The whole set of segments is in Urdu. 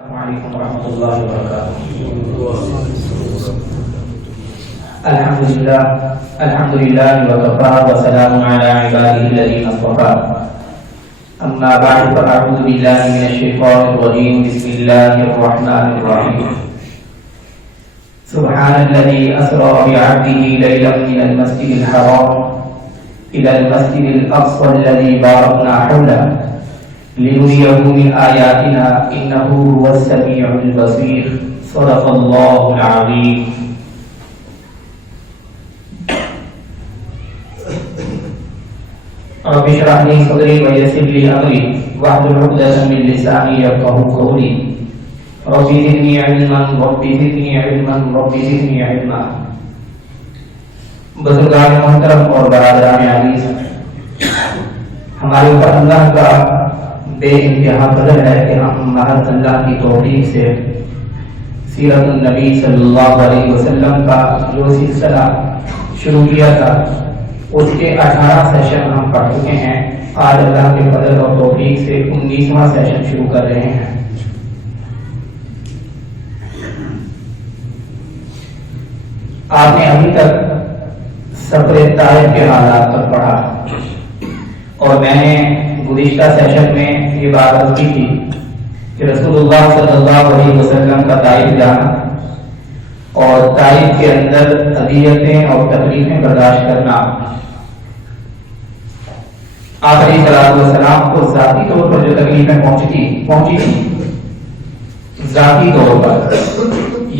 السلام علیکم ورحمۃ اللہ وبرکاتہ۔ الحمد للہ وکفیٰ وسلام علی عبادہ الذین اصطفیٰ، اما بعد فاعوذ باللہ من الشیطان الرجیم، بسم اللہ الرحمن الرحیم۔ سبحان الذی اسری بعبدہ لیلا من المسجد الحرام الی المسجد الاقصی الذی بارکنا حولہ لنریہ من آیاتنا انہ هو السمیع البصیر، صدق اللہ العظیم۔ رب اشرح لي صدری ویسر لي امری واحلل عقدۃ من لسانی یفقهوا قولی، رب زدنی علما رب زدنی علما رب زدنی علما۔ بزرگان محترم اور برادران عزیز، ہمارے اوپر اللہ کا بے انتہا فضل ہے کہ ہم محض اللہ کی توفیق سے سیرت النبی صلی اللہ علیہ وسلم کا جو سلسلہ شروع کیا تھا اس کے 18 سیشن ہم پڑھ چکے ہیں۔ آج اللہ کے فضل اور توفیق سے 19واں سیشن شروع کر رہے ہیں۔ آپ نے ابھی تک سفر طائف کے حالات پر پڑھا اور میں نے گزشتہ سیشن میں یہ بات کی تھی کہ رسول اللہ صلی اللہ علیہ وسلم کا طائف جانا اور طائف کے اندر اذیتیں اور تکلیفیں برداشت کرنا آپ علیہ السلام کو ذاتی طور پر جو تکلیفیں پہنچی تھی ذاتی طور پر،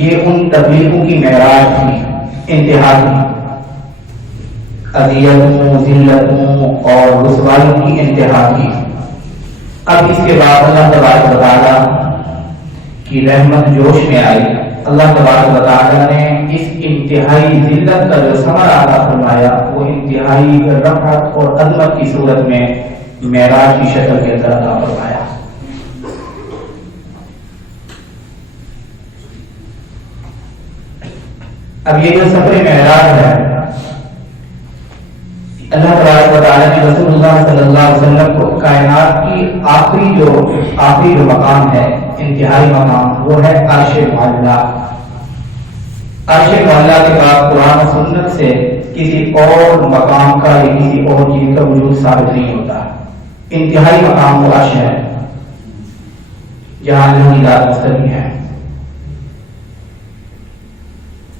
یہ ان تکلیفوں کی معراج تھی، انتہا تھی، اذیتوں، ذلتوں اور رسوائیوں کی انتہا تھی۔ اب اس کے بعد اللہ تبارک و تعالیٰ کی رحمت جوش میں آئی، اللہ تبارک و تعالیٰ نے اس انتہائی ذلت کا جو ثمرہ عطا فرمایا وہ انتہائی رفعت اور عظمت کی صورت میں معراج کی شکل کے اندر عطا فرمایا۔ اب یہ جو سفر معراج ہے، اللہ تبارک و تعالیٰ نے رسول اللہ صلی اللہ علیہ وسلم کو کائنات کی آخری جو مقام ہے، انتہائی مقام، وہ ہے عرش معلیٰ۔ عرش معلیٰ کے بعد قرآن و سنت سے کسی اور مقام کا یا کسی اور چیز کا وجود ثابت نہیں ہوتا۔ انتہائی مقام وہ عرش ہے جہاں اللہ کی ذات مستوی ہے۔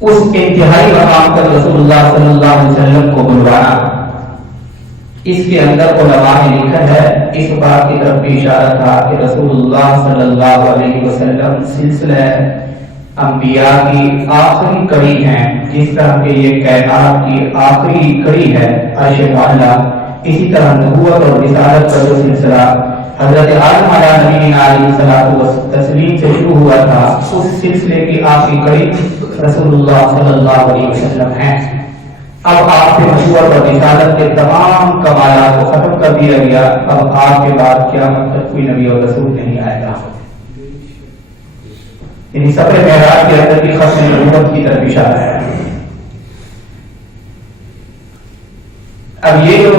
اس انتہائی مقام تک رسول اللہ صلی اللہ علیہ وسلم کو بلوانا، اس کے اندر علماء نے لکھا ہے، اس بات کی طرف بھی اشارہ تھا کہ رسول اللہ صلی اللہ علیہ وسلم سلسلہ انبیاء کی آخری کڑی ہیں، جس طرح کہ یہ کائنات کی آخری کڑی ہے عرش معلیٰ، اسی طرح نبوت اور رسالت کا جو سلسلہ حضرت آدم علیہ نبینا علیہ الصلوۃ والتسلیم سے شروع ہوا تھا، اس سلسلے کی آخری کڑی رسول اللہ صلی اللہ علیہ وسلم ہیں۔ اب آپ سے نبوت اور رسالت کے تمام کمالات کو ختم کر دیا گیا، اب آپ کے بعد قیامت تک کوئی نبی اور رسول نہیں آئے گا۔ یعنی سفر معراج کے اندر بھی ختم نبوت کی طرف اشارہ ہے۔ اب یہ جو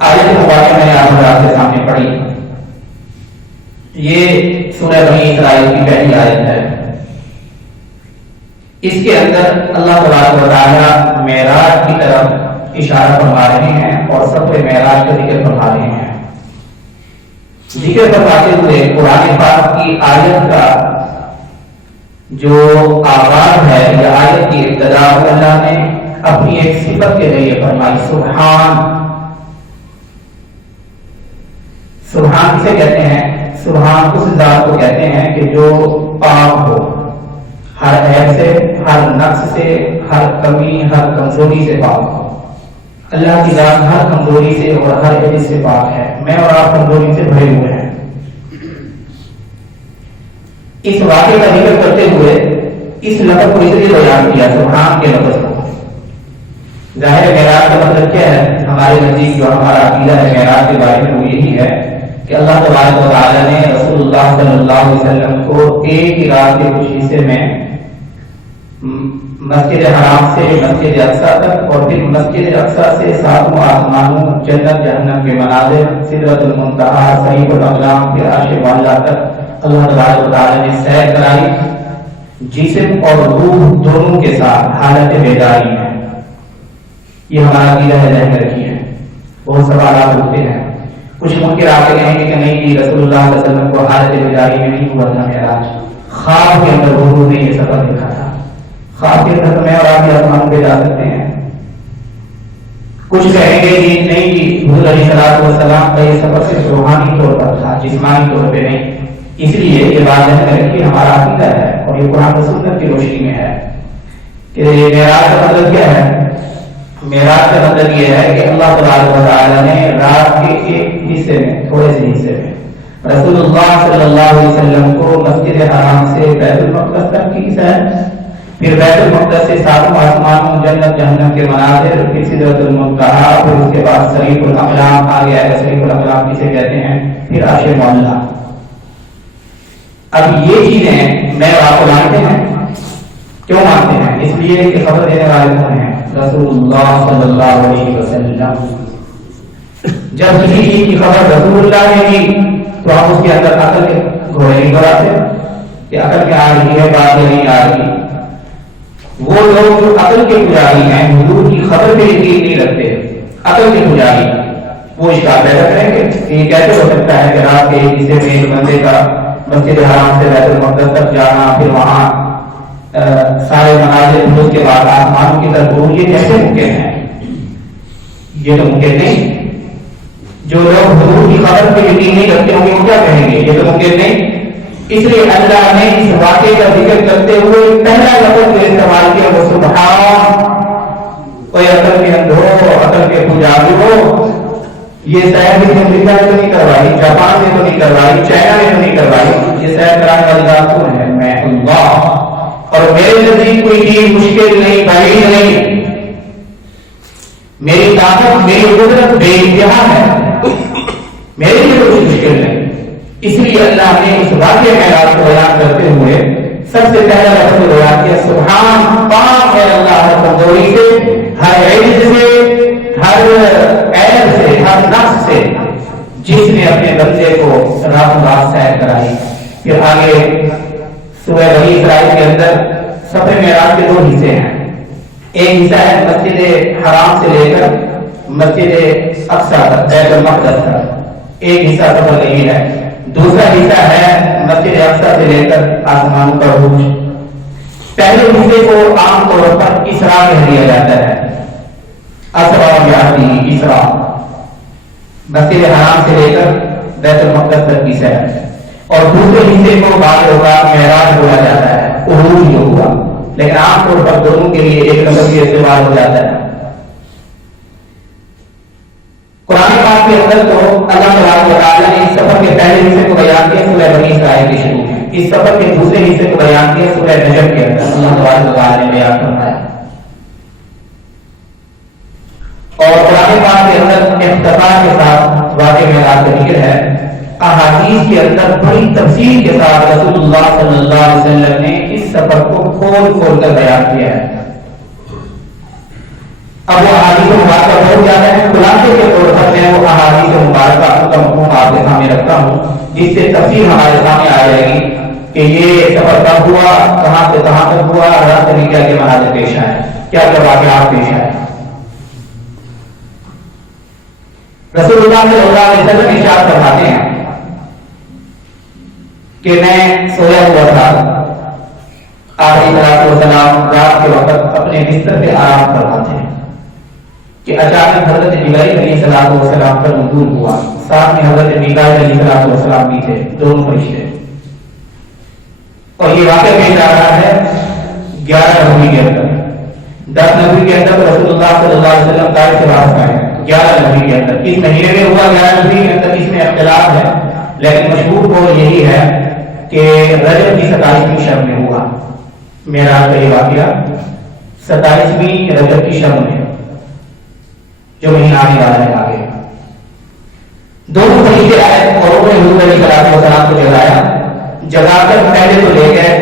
آیت مبارکہ میں نے آپ کے سامنے پڑھی، یہ سورہ بنی اسرائیل کی پہلی آیت ہے۔ اس کے اندر اللہ تبارک و تعالیٰ معراج کی طرف اشارہ فرما رہے ہیں اور سفر معراج کا ذکر فرما رہے ہیں۔ ذکر فرماتے ہوئے قرآن پاک کی آیت کا جو آغاز ہے یا آیت کی ابتدا اللہ نے اپنی ایک صفت کے ذریعے فرمائی، سبحان۔ سبحان کسے کہتے ہیں؟ سبحان اس ذات کو کہتے ہیں کہ جو پاک ہو، ہر عیب سے، ہر نقص سے، ہر کمی، ہر کمزوری سے پاک ہو۔ اللہ کی ذات ہر کمزوری سے اور ہر عیب سے پاک ہے۔ میں اور آپ کمزوری سے بھرے ہوئے ہیں۔ اس واقعے کا ذکر کرتے ہوئے اس لفظ کو اس لیے بیان کیا، سبحان کے لفظ کو۔ ظاہر معراج کا مطلب کیا ہے؟ ہمارے نزدیک جو ہمارا عقیدہ ہے معراج کے بارے میں وہ یہی ہے کہ اللہ تبارک و تعالیٰ نے رسول اللہ صلی اللہ علیہ وسلم کو ایک ہی رات کے کچھ حصے میں مسجد حرام سے مسجد اقصیٰ تک اور پھر مسجد اقصیٰ سے ساتوں آسمانوں، جنت جہنم کے مناظر، سدرۃ المنتہا، صحیح الاقلام، پھر عرش معلیٰ تک اللہ تبارک و تعالی نے سیر کرائی جسم اور روح دونوں کے ساتھ حالت بیداری میں. یہ ہمارا عقیدہ ہے، ذہن میں رکھیے. بہت سوالات اٹھتے ہیں، کچھ منکر آ کے کہیں گے کہ نہیں جی رسول اللہ صلی اللہ علیہ وسلم کو حالت بیداری میں نہیں ہوا تھا معراج، خواب کے اندر حضور نے یہ سفر دیکھا تھا. خواب کے اندر میں اور آپ آسمان پہ جا سکتے ہیں. کچھ کہیں گے جی نہیں جی حضور علیہ السلام کا یہ سفر صرف روحانی طور پر تھا، جسمانی طور پہ نہیں. اس لیے یہ بات ہے کہ ہمارا عقیدہ ہے اور یہ قرآن و سنت کی روشنی میں ہے کہ معراج کا مطلب کیا ہے. معراج کا مطلب یہ ہے کہ اللہ تبارک و تعالی نے رات کے ایک حصے میں، تھوڑے سے حصے میں، رسول اللہ صلی اللہ علیہ وسلم کو مسجد حرام سے بیت المقدس تک کی سیر، پھر بیت المقدس سے ساتوں آسمانوں، جنت جہنم کے مناظر، پھر سدرۃ المنتہا، پھر اس کے بعد صریف الاقلام آ گیا ہے. صریف الاقلام کسے کہتے ہیں؟ پھر عرش معلیٰ. اب یہ چیزیں میں آپ کو مانتے ہیں. کیوں مانتے ہیں؟ اس لیے کہ خبر دینے والے کون ہیں؟ رسول اللہ صلی اللہ علیہ وسلم. جب کسی چیز کی خبر رسول اللہ نے دی تو آپ اس کے اندر عقل کے گھوڑے نہیں دوڑاتے کہ عقل میں آ رہی ہے بات نہیں آ رہی. وہ لوگ جو عقل کے پجاری ہیں، حضور کی خبر پہ یقین نہیں رکھتے، عقل کے پجاری، وہ اشکال پیدا کریں گے کہ یہ کیسے ہو سکتا ہے کہ رات کے ایک حصے میں ایک بندے کا مسجد حرام سے بیت المقدس تک جانا، پھر وہاں سارے مناظر، پھر اس کے بعد آسمانوں کی طرف عروج، یہ کیسے ممکن ہے؟ یہ تو ممکن نہیں. جو لوگ حضور کی خبر پہ یقین نہیں رکھتے ہوں گے وہ کیا کہیں گے؟ یہ تو ممکن نہیں. اس لیے اللہ نے اس واقعے کا ذکر کرتے ہوئے پہلا لفظ جو استعمال کیا وہ سبحان. کوئی عقل کے اندھو، عقل کے پجاری ہو، یہ سیر کسی امریکہ نے تو نہیں کروائی، جاپان نے تو نہیں کروائی، چائنا نے تو نہیں کروائی. یہ سیر کرانے والی بات کون ہے؟ میں اللہ. اور میرے نزدیک کوئی چیز مشکل نہیں، بعید نہیں. میری طاقت، میری قدرت بے انتہا ہے، میرے لیے کوئی مشکل نہیں. اس لیے اللہ نے اس واقعے معراج کو بیان کرتے ہوئے سب سے پہلا لفظ بیان کیا سبحان. پاک ہے اللہ ہر کمزوری سے، ہر عیب سے، ہر عیب سے، ہر نقص سے، جس نے اپنے بندے کو رات رات سیر کرائی. پھر آگے سورہ بنی اسرائیل کے اندر سفر معراج کے دو حصے ہیں. ایک حصہ ہے مسجد حرام سے لے کر مسجد اقصی تک، بیت المقدس تک، ایک حصہ سفر یہی ہے. دوسرا حصہ ہے مسجد اقصی سے لے کر آسمانوں کا عروج. پہلے حصے کو عام طور پر اسراء کہہ دیا جاتا ہے. اسراء یعنی اسراء، مسجد حرام سے لے کر بیت المقدس تک کی سیر. اور دوسرے حصے کو بعض اوقات معراج بولا جاتا ہے، عروج جو ہوا. لیکن عام طور پر دونوں کے لیے ایک لفظ ہی استعمال ہو جاتا ہے. قرآن پاک کے اندر تو اللہ تبارک و تعالی نے اس سفر کے پہلے حصے کو بیان کیا سورہ بنی اسرائیل کے شروع میں، اس سفر کے دوسرے حصے کو بیان کیا سورہ نجم کے اندر اللہ تبارک و تعالی نے بیان فرمایا. اور قرآن پاک کے اندر اختصار کے ساتھ واقعہ معراج کا ذکر ہے. احادیث کے اندر بڑی تفصیل کے ساتھ رسول اللہ صلی اللہ علیہ وسلم نے اس سفر کو کھول کھول کر بیان کیا ہے. اب وہ احادیث مبارکہ بہت زیادہ ہے، خلاصے کے طور پر میں وہ احادیث مبارکہ کا مفہوم آپ کے سامنے رکھتا ہوں، جس سے تفصیل ہمارے سامنے آ جائے گی کہ یہ سفر کب ہوا، کہاں سے کہاں تک ہوا، راستے میں کیا کیا مناظر پیش آئے، کیا کیا واقعات پیش آئے. رسول اللہ صلی اللہ علیہ وسلم ارشاد فرماتے ہیں کہ میں سویا ہوا تھا، آپ علیہ السلام رات کے وقت اپنے بستر پہ آرام فرماتے ہیں کہ اچانک حضرت جبرائیل علیہ السلام پر نزول ہوا. ساتھ میں حضرت میکائیل علیہ السلام بھی تھے، دونوں فرشتے. اور یہ واقعہ پیش آ رہا ہے 11 نبوی کے اندر. 10 نبوی کے اندر رسول اللہ صلی اللہ علیہ وسلم طائف سے واپس آئے. 11 نبوی کے اندر کس مہینے میں ہوا، 11 نبوی کے اندر اس میں اختلاف ہے، لیکن مشہور قول یہی ہے کہ رجب کی 27ویں شب میں ہوا معراج کا یہ واقعہ. 27ویں رجب کی شب میں جو مہینہ آنے والا ہے آگے. دونوں فرشتے آئے اور انہوں نے حضور علیہ السلام کو جگا کر پہلے تو لے گئے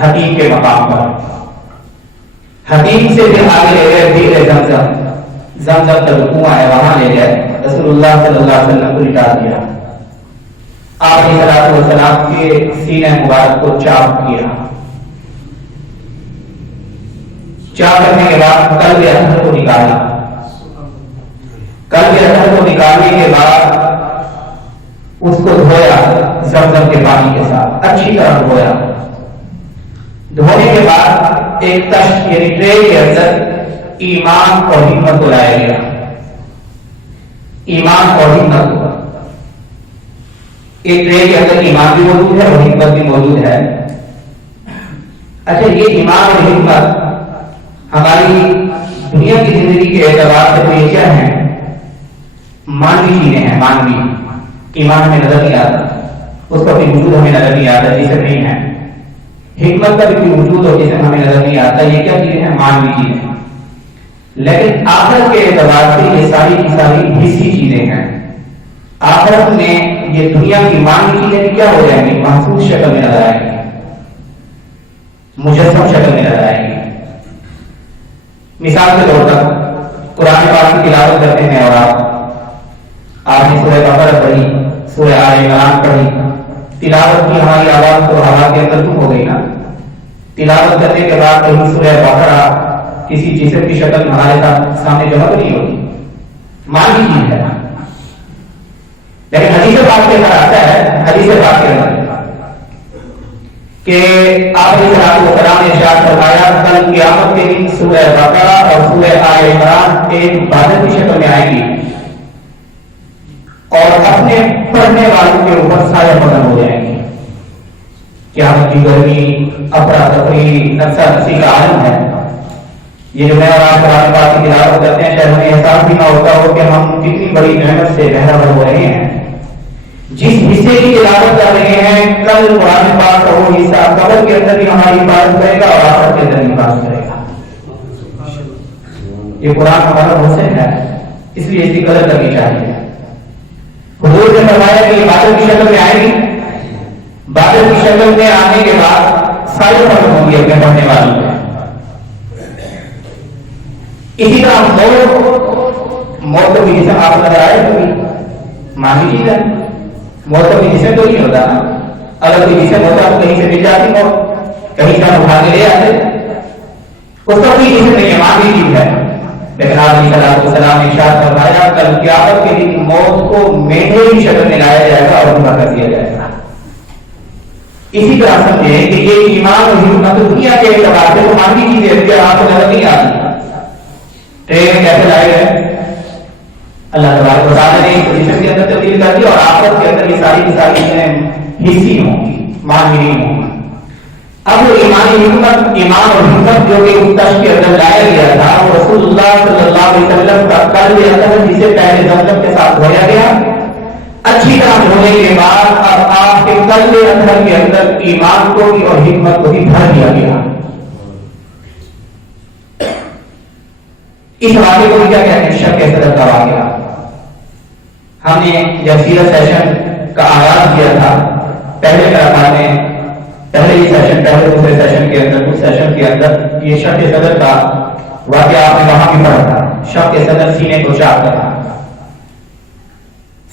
حتیم کے مقام پر. حتیم سے پھر آگے لے گئے بئر زمزم تک کنواں ہے وہاں لے گئے. رسول اللہ صلی اللہ علیہ وسلم کو لٹا دیا. آپ علیہ الصلوۃ والسلام کے سینہ مبارک کو چاک کیا. چاک کرنے کے بعد قلب اطہر کو نکالا. قلب اطہر کو نکالنے کے بعد اس کو دھویا زمزم کے پانی کے ساتھ، اچھی طرح دھویا. دھونے کے بعد ایک تشت یعنی ٹرے کے اندر ایمان اور حکمت کو لایا گیا. ایمان اور حکمت کو ایک ٹرے کے اندر ایمان بھی موجود ہے اور حکمت بھی موجود ہے. اچھا، یہ ایمان اور حکمت ہماری دنیا کی زندگی کے اعتبار سے تو یہ کیا ہے؟ مانوی چیزیں ہیں. مانوی ایمان ہمیں نظر نہیں آتا، اس کا بھی وجود ہمیں نظر نہیں آتا جسم نہیں ہے. حکمت کا بھی وجود اور جسم ہمیں نظر نہیں آتا. یہ کیا چیزیں ہیں؟ مانوی چیزیں. لیکن آخرت کے اعتبار سے یہ ساری کی ساری حصی چیزیں ہیں. آخرت میں یہ دنیا کی مانوی چیزیں بھی کیا ہو جائیں گی؟ محسوس شکل میں نظر آئیں گی، مجسم شکل میں نظر آئیں گی. مثال کے طور پر قرآن پاک کی تلاوت کرتے ہیں اور آپ نے سورہ بقرہ پڑھی، سورہ آل عمران پڑھی. تلاوت کی ہماری آواز تو ہوا کے اندر گم ہو گئی نا. تلاوت کرنے کے بعد کہیں سورہ بقرہ کسی جسم کی شکل ہمارے سامنے جمع نہیں ہوگی، مانوی چیز ہے. لیکن حدیث پاک کے اندر آتا ہے، حدیث پاک کے اندر کہ آپ علیہ الصلوۃ والسلام نے ارشاد فرمایا کل قیامت کے دن سورہ بقرہ اور سورہ آل عمران ایک بادل کی شکل میں آئے گی اور اپنے پڑھنے والوں کے اوپر سایہ بدل ہو جائیں گی. قیامت کی گرمی، افراتفری، نفسا نفسی کا عالم ہے. یہ جو میں اور آپ قرآن پاک کی تلاوت کرتے ہیں، شاید ہمیں احساس بھی نہ ہوتا ہو کہ ہم کتنی بڑی نعمت سے بہرہ ہو رہے ہیں. جس حصے کی تلاوت کر رہے ہیں، کل قرآن پاک کا وہ حصہ قبر کے اندر بھی ہماری حفاظت کرے گا اور آخرت کے اندر بھی حفاظت کرے گا. یہ قرآن ہمارا حسین ہے، اس لیے اس کی قدر کرنی چاہیے. حضور نے فرمایا کہ یہ بادل کی شکل میں آئے گی. بادل کی شکل میں آنے کے بعد سارے فرق ہوں گے اپنے پڑھنے والوں میں. اسی طرح موت بھی جسم آپ نظر آئے ہوگی، مانوی چیز ہے. موت بھی جسم تو نہیں ہوتا نا. اگر کوئی جسم ہوتا تو کہیں سے مل جاتی موت، کہیں سے اٹھا کے لے آتے. اس کا کوئی جسم نہیں ہے، مانوی چیز ہے. لیکن آپ علیہ الصلوۃ والسلام نے ارشاد فرمایا کل قیامت کے دن موت کو میڈے کی شکل میں لایا جائے گا اور دھوکہ کر دیا جائے گا. اسی طرح سمجھیں کہ یہ ایمان اور حکمت دنیا کے اعتبار سے تو مانوی چیز ہے کہ آپ کو نظر نہیں آتی. ٹرین کیسے لائے گئے؟ اللہ تبارک و تعالیٰ نے اس جسم کے اندر تبدیل کر دی اور آخرت کے اندر یہ ساری کی ساری چیزیں حصی ہوں گی، مانوی نہیں ہوں گی. اب وہ ایمانی حکمت، ایمان اور حکمت جو کہ اس تشت کے اندر لایا گیا تھا، وہ رسول اللہ صلی اللہ علیہ وسلم کا قلب اطہر جسے پہلے زمزم کے ساتھ دھویا گیا. اچھی طرح دھونے کے بعد اب آپ کے قلب اطہر کے اندر ایمان کو بھی اور حکمت کو بھی بھر دیا گیا. اس واقعے کو بھی کیا کہتے ہیں؟ شب صدر کا واقعہ. ہم نے جب سیرت سیشن کا آغاز کیا تھا، پہلے یہ سیشن پہلے دوسرے سیشن کے اندر کچھ سیشن کے اندر یہ شب صدر کا واقعہ آپ نے وہاں بھی پڑھا تھا. شب صدر سینے کو چاک کرنا.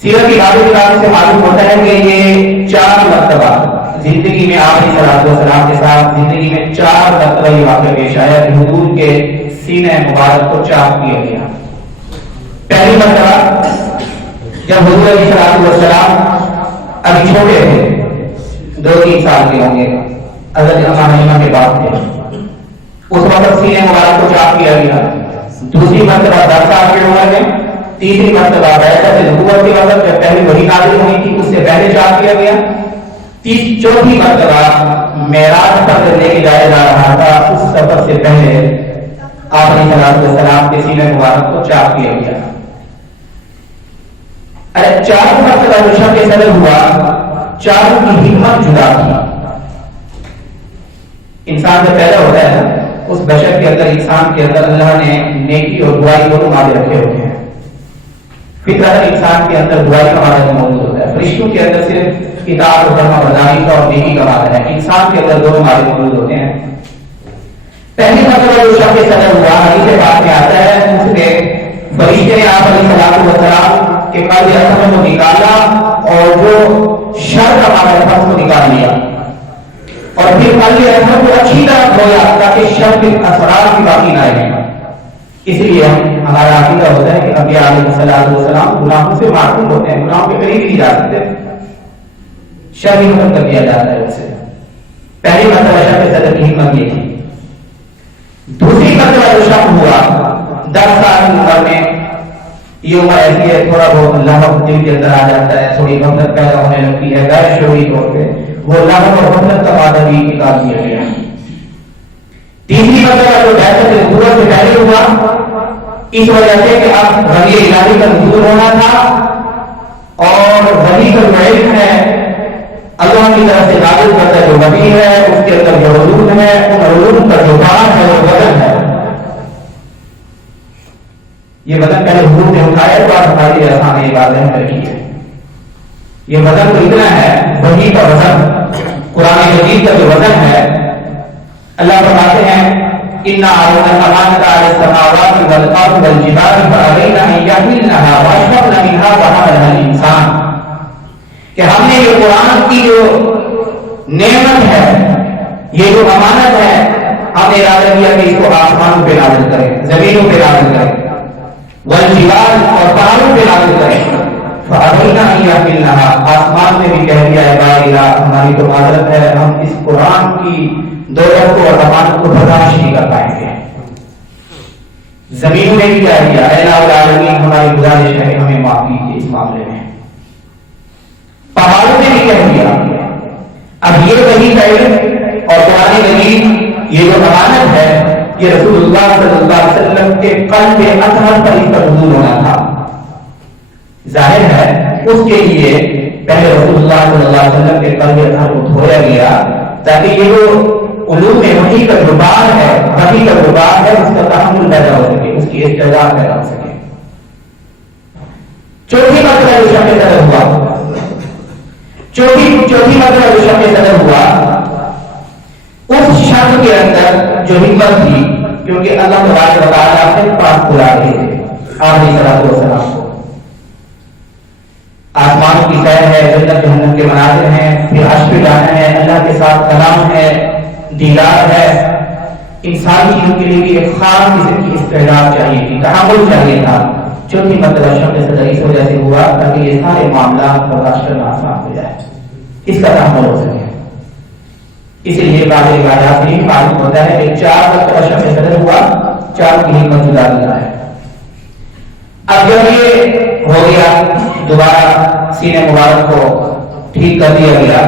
سیرت کی باتوں سے معلوم ہوتا ہے کہ یہ 4 مرتبہ زندگی میں آپ علیہ الصلوۃ والسلام کے ساتھ زندگی میں 4 مرتبہ یہ واقعہ پیش آیا کہ حضور کے سینہ مبارک کو چاک کیا گیا. پہلی مرتبہ جب حضور علیہ الصلوۃ والسلام ابھی چھوٹے تھے، 2-3 سال کے ہوں گے، حضرت امام حلیمہ کے بعد تھے، اس وقت سینے مبارک کو چاک کیا گیا. دوسری مرتبہ 10 سال کی عمر میں، تیسری مرتبہ بعثت نبوت کے وقت جب پہلی وحی نازل ہوئی تھی اس سے پہلے چاک کیا گیا. چوتھی مرتبہ معراج پر لے کے جایا جا رہا تھا، اس سفر سے پہلے آپ علیہ الصلوۃ والسلام کے سینہ مبارک کو چاک کیا گیا. ارے 4 مرتبہ جو شب صدر ہوا، 4 کی حکمت جدا تھی. انسان جب پیدا ہوتا ہے نا، اس بشر کے اندر، انسان کے اندر اللہ نے نیکی اور برائی دونوں مادے رکھے ہوتے ہیں. فطرت انسان کے اندر برائی کا مادہ موجود ہوتا ہے. فرشتوں کے اندر صرف اطاعت و فرما برداری کا اور نیکی کا مادہ ہے. انسان کے اندر دونوں مادے موجود ہوتے ہیں. پہلی مرتبہ جو شب صدر ہوا، حدیث پاک میں آتا ہے، اس میں فرشتے نے آپ علیہ الصلوۃ والسلام کے قلب اطہر کو نکالا اور جو تھا اس کو نکال لیا اور پھر قلب اطہر کو اچھی طرح دھویا تاکہ شر کے اثرات بھی باقی نہ رہیں. اس لیے ہمارا عقیدہ ہوتا ہے کہ انبیاء علیہ السلام گناہوں سے معصوم ہوتے ہیں, گناہوں کے قریب نہیں جا سکتے, شر بھی ختم کر دیا جاتا ہے اس سے. پہلی مرتبہ شر صدر کی ہمت یہ تھی. دوسری مرتبہ جو شک ہوا 10 سال کی عمر میں, یہ عمر ایسی ہے تھوڑا بہت لہو دل کے اندر آ جاتا ہے, تھوڑی غفلت پیدا ہونے لگتی ہے غیر شعوری طور پہ, وہ لہو اور غفلت کا مادہ بھی نکال دیا گیا. تیسری مرتبہ جو بیعت نبوت سے پہلے ہوا اس وجہ سے کہ اب وحی الہی کا نزول ہونا تھا اور وحی کا جو علم ہے اللہ کی طرف سے نازل کرتا جو وحی ہے اس کے اندر جو علوم ہے ان علوم کا جو کام ہے وہ وزن ہے. یہ وزن پہلے حضور نے اٹھایا تو آپ ہماری سامنے یہ بات ہے رکھی ہے. یہ وزن تو اتنا ہے وحی کا وزن, قرآن مجید کا جو وزن ہے. اللہ فرماتے ہیں إِنَّا عَرَضْنَا الْأَمَانَةَ عَلَى السَّمَاوَاتِ وَالْأَرْضِ وَالْجِبَالِ فَأَبَيْنَ أَن يَحْمِلْنَهَا وَأَشْفَقْنَ مِنْهَا وَحَمَلَهَا الْإِنسَانُ, کہ ہم نے یہ قرآن کی جو نعمت ہے یہ جو امانت ہے ہم نے ارادہ کیا کہ اس کو آسمان پہ نازل کریں, زمینوں پہ نازل کریں, والجبال اور پہاڑوں پہ نازل کریں. فَأَبَيْنَ أَن يَحْمِلْنَهَا, آسمان نے بھی کہہ دیا ہے بارہ ہماری تو عادت ہے ہم اس قرآن کی دولت کو اور امانت کو برداشت نہیں کر پائیں گے. زمینوں نے بھی کہہ دیا اے العالمین ہماری گزارش ہے کہ ہمیں معاف کیجیے اس معاملے میں. پہاڑوں نے بھی کہہ دیا. اب یہ وحی کا علم اور قرآن مجید یہ جو امانت ہے یہ رسول اللہ صلی اللہ علیہ وسلم کے قلب اطہر پر اس پر نزول ہونا تھا. ظاہر ہے اس کے لیے پہلے رسول اللہ صلی اللہ علیہ وسلم کے قلب اطہر کو دھویا گیا تاکہ یہ جو علوم وحی کا جو بار ہے, وحی کا جو بار ہے اس کا تحمل پیدا ہو سکے, اس کی استعداد پیدا ہو سکے. چوتھی مرتبہ جو شب صدر ہوا, چوتھی مرتبہ جو شب صدر ہوا اس شخص کے اندر جو ہمت تھی, کیونکہ اللہ تبارک و تعالیٰ اپنے پاس بلا رہے تھے آخری صلاۃ والسلام کو. آسمانوں کی سیر ہے, جنت جہنم کے مناظر ہیں, پھر عرش پہ جانا ہے, اللہ کے ساتھ کلام ہے, دیدار ہے. انسانی چیزوں کے لیے بھی ایک خاص قسم کی استعداد چاہیے تھی, تحمل چاہیے تھا. چوتھی مرتبہ شب صدر اس وجہ سے ہوا تاکہ یہ سارے معاملات برداشت کرنا آسان ہو جائے, اس کا تحمل ہو سکے. اسی لیے بعض روایات میں معلوم ہوتا ہے کہ 4 مرتبہ شب صدر ہوا, 4 کی ہمت جدا جدا ہے. اب جب یہ ہو گیا دوبارہ سینے مبارک کو ٹھیک کر دیا گیا,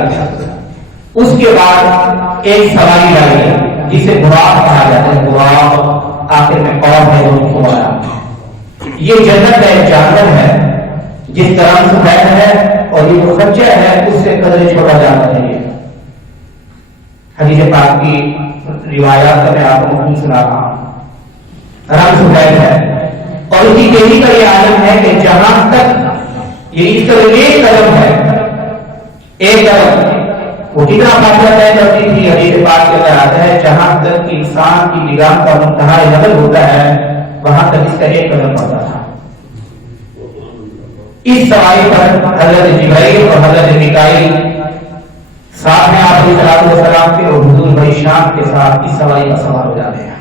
اس کے بعد ایک سواری لائی گئی جسے براق کہا جاتا ہے. براق آخر میں قوم ہے جو والا, یہ جنت کا ایک جانور ہے جس طرح سفید ہے اور یہ جو خنجر ہے اس سے قدر چھوٹا جانور ہے. یہ حدیث پاک کی روایات کا میں آپ کو مفہوم سنا رہا ہوں. رنگ سفید ہے اور اسی تیزی کا یہ عالم ہے کہ جہاں تک یہ اس طرح ایک قدم ہے, ایک قدم وہ کتنا فاصلہ طے کرتی تھی. حدیث پاک کے اندر آتا ہے جہاں تک انسان کی نگاہ کا منتہا نظر ہوتا ہے وہاں تک اس کا ایک قدم پڑتا تھا. اس سواری پر حضرت جبرائیل اور حضرت میکائیل ساتھ میں آپ علیہ السلام کے اور حضور بڑی شان کے ساتھ اس سواری کا سوار ہو جاتے ہیں.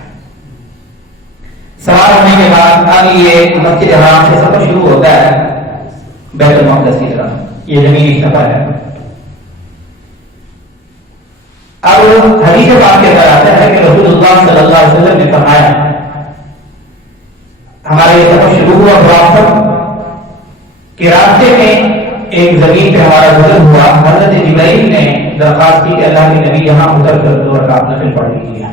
سوار ہونے کے بعد اب یہ مسجد حرام سے سفر شروع ہوتا ہے بیت المقدس کی طرف. یہ زمینی سفر ہے. اب حدیث پاک کے اندر آتا ہے کہ رسول اللہ صلی اللہ علیہ وسلم نے فرمایا ہمارا یہ سفر شروع ہوا برابر کہ راستے میں ایک زمین پہ ہمارا گزر ہوا. حضرت جبرائیل نے درخواست کی کہ اللہ کے نبی یہاں اتر کر 2 رکعت نفل پڑھ لیجیے.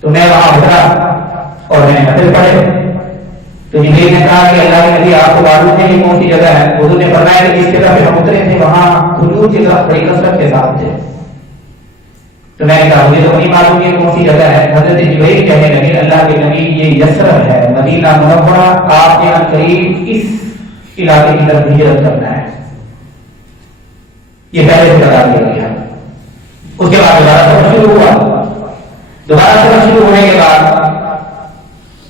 تو میں وہاں اترا اور میں نے نفل پڑھے. تو جبرائیل نے کہا کہ اللہ کے نبی آپ کو معلوم ہے یہ کون سی جگہ ہے؟ حضور نے فرمایا کہ جس جگہ پہ ہم اترے تھے وہاں حضور کی طرف بڑی کثرت کے ساتھ تھے. تو میں نے کہا مجھے تو نہیں معلوم یہ کون سی جگہ ہے. حضرت جبرائیل کہنے لگے اللہ کے نبی یہ یثرب ہے, مدینہ منورہ, آپ کے قریب اس علاقے کی طرف ہجرت کرنا ہے. یہ پہلے سے بتا دیا گیا. اس کے بعد دوبارہ سفر شروع ہوا. دوبارہ سفر شروع ہونے کے بعد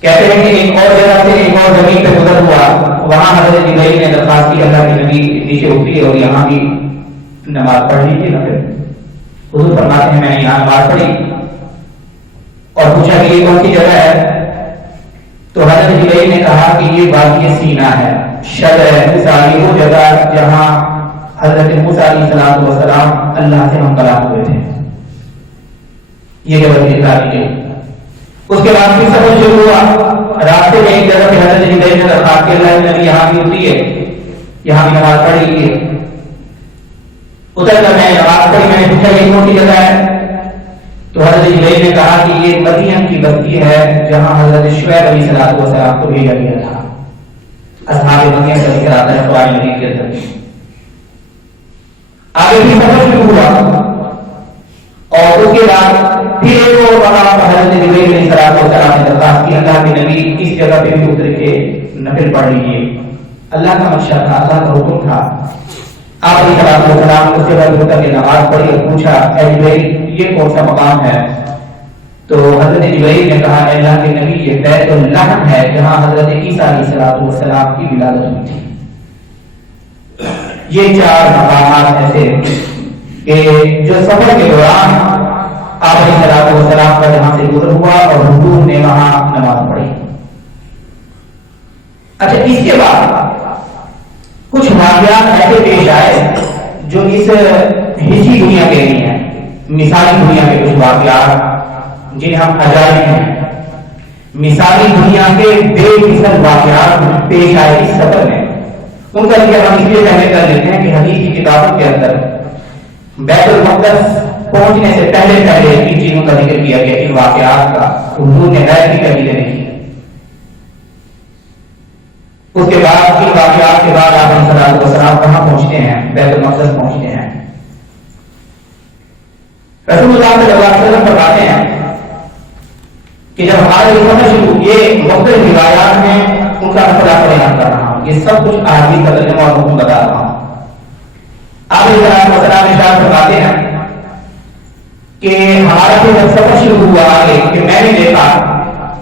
کہتے ہیں کہ ایک اور جگہ سے ایک اور زمین پہ گزر ہوا. وہاں حضرت جبرائیل نے درخواست کی اللہ کے نبی نیچے اتری اور یہاں بھی نماز پڑھ لیجیے نا. پھر حضور فرماتے ہیں میں نے یہاں نماز پڑھی اور پوچھا کہ یہ کون سی جگہ ہے؟ تو حضرت جبرائیل نے کہا کہ یہ وادی سینا ہے، شجر موسیٰ، یہ وہ جگہ جہاں حضرت موسیٰ علیہ السلام اللہ سے ہم کلام ہوئے تھے. یہ جگہ دکھا دی گئی. اس کے بعد پھر سفر شروع ہوا. راستے میں ایک جگہ پہ حضرت جبرائیل نے درخواست کی اللہ نبی یہاں بھی اتری ہے، یہاں بھی نماز پڑھ لیجیے. اتر کر میں نماز پڑھی. میں نے پوچھا یہ کون سی جگہ ہے؟ تو حضرت جبرائیل نے کہا کہ یہ مدین کی بستی ہے جہاں حضرت شعیب علیہ السلام کو بھیجا گیا تھا. اصحاب مدین کا ذکر آتا ہے قرآن مجید کے اندر. آگے بھی سفر شروع ہوا اور اس کے بعد پھر وہ وہاں حضرت جبرائیل علیہ السلام نے درخواست کی اللہ کے نبی اس جگہ پہ بھی اتر کے نفل پڑھ لیجیے. اللہ کا منشا تھا، اللہ کا حکم تھا. آپ علیہ السلام اس جگہ پہ اتر کے نماز پڑھی اور پوچھا اے جبرائیل یہ کون سا مقام ہے؟ تو حضرت جبرائیل نے کہا اے اللہ کے نبی یہ بیت اللحم ہے جہاں حضرت عیسیٰ علیہ السلام کی ولادت ہوئی تھی. یہ چار مقامات ایسے کہ جو سفر کے دوران آپ علیہ السلام کا جہاں سے گزر ہوا اور حضور نے وہاں نماز پڑھی. اچھا اس کے بعد کچھ واقعات ایسے پیش آئے جو اس ہجری دنیا کے نہیں ہیں، مثالی دنیا کے کچھ واقعات جنہیں ہم عجائب ہیں. مثالی دنیا کے بے مثل واقعات پیش آئے اس سفر میں. ان کا ذکر ہم اس لیے پہلے کر لیتے ہیں کہ حدیث کی کتابوں کے اندر بیت المقدس پہنچنے سے پہلے ان چیزوں کا ذکر کیا گیا، ان واقعات کا. حضور نے غیر کی کبھی نہیں کی. اس کے بعد ان واقعات کے بعد آپ صلی اللہ علیہ وسلم کہاں پہنچتے ہیں؟ بیت المقدس پہنچتے ہیں. رسول اللہ صلی اللہ علیہ وسلم فرماتے ہیں کہ جب ہمارے سفر شروع، یہ مختلف روایات میں ان کا مسئلہ بیان کر رہا ہوں، یہ سب کچھ عربی کا ترجمہ اور حکم بتا رہا ہوں. آپ علیہ السلام ارشاد فرماتے ہیں کہ ہمارا جب سفر شروع ہوا آگے کہ میں نے دیکھا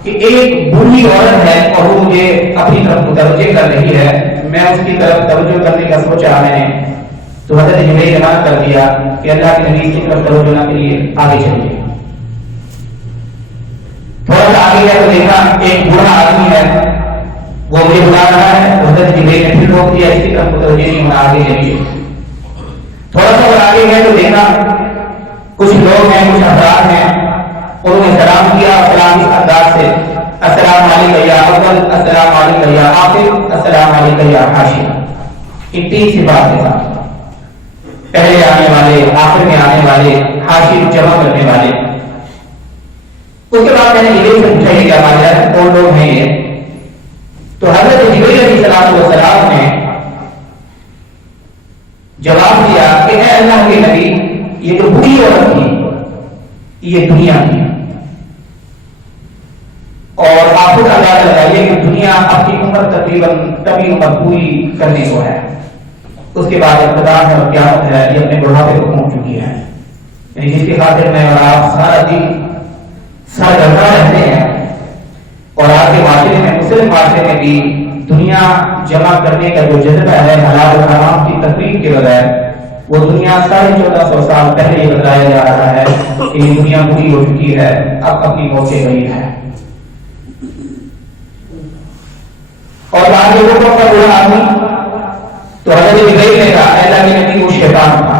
کہ ایک بوڑھی عورت ہے اور وہ مجھے اپنی طرف متوجہ کر رہی ہے. میں اس کی طرف توجہ کرنے کا سوچا میں نے، تو حضرت جبرائیل نے منع کر دیا کہ اللہ کے نبی کی طرف توجہ نہ کریے، آگے چلیے. تھوڑا سا آگے گیا تو دیکھا ایک بوڑھا آدمی ہے وہ مجھے بلا رہا ہے. حضرت جبرائیل نے پھر روک دیا، اس کی طرف متوجہ نہیں ہونا، آگے چلیے. تھوڑا سا اور آگے گئے تو دیکھا کچھ لوگ ہیں، کچھ افراد ہیں، انہوں نے سلام کیا سلام اس انداز سے السلام علیکم یا اول، السلام علیکم یا آخر، السلام علیکم یا حاشر. ان تین صفات کے ساتھ پہلے آنے والے، آخر میں آنے والے، حاشر جمع کرنے والے. اس کے بعد میں نے یہ سے پوچھا یہ کیا واقعہ ہے، کون لوگ ہیں یہ؟ تو حضرت جبرائیل علیہ السلام نے جواب دیا کہ اے اللہ کے نبی یہ جو بری عورت تھی یہ دنیا تھی، اور آپ خود اندازہ لگائیے کہ دنیا اپنی عمر تقریباً کبھی عمر پوری کرنے کو ہے. اس کے بعد اقتدار ہے اور قیامت ہے، یہ اپنے بڑھاپے کو پہنچ چکی ہے. یعنی جس کی خاطر میں اور آپ سارا دن سرگرداں رہتے ہیں. اور آج کے معاشرے میں، مسلم معاشرے میں بھی دنیا جمع کرنے کا جو جذبہ ہے حلال و حرام کی تقریب کے بغیر، وہ دنیا 1450 سال پہلے یہ بتایا جا رہا ہے کہ یہ دنیا پوری ہو چکی ہے، اب اپنی موت کے قریب ہے. اور آگے وہ کون سا بڑا آدمی؟ تو حضرت جبرائیل نے کہا اے اللہ کے نبی وہ شیطان تھا،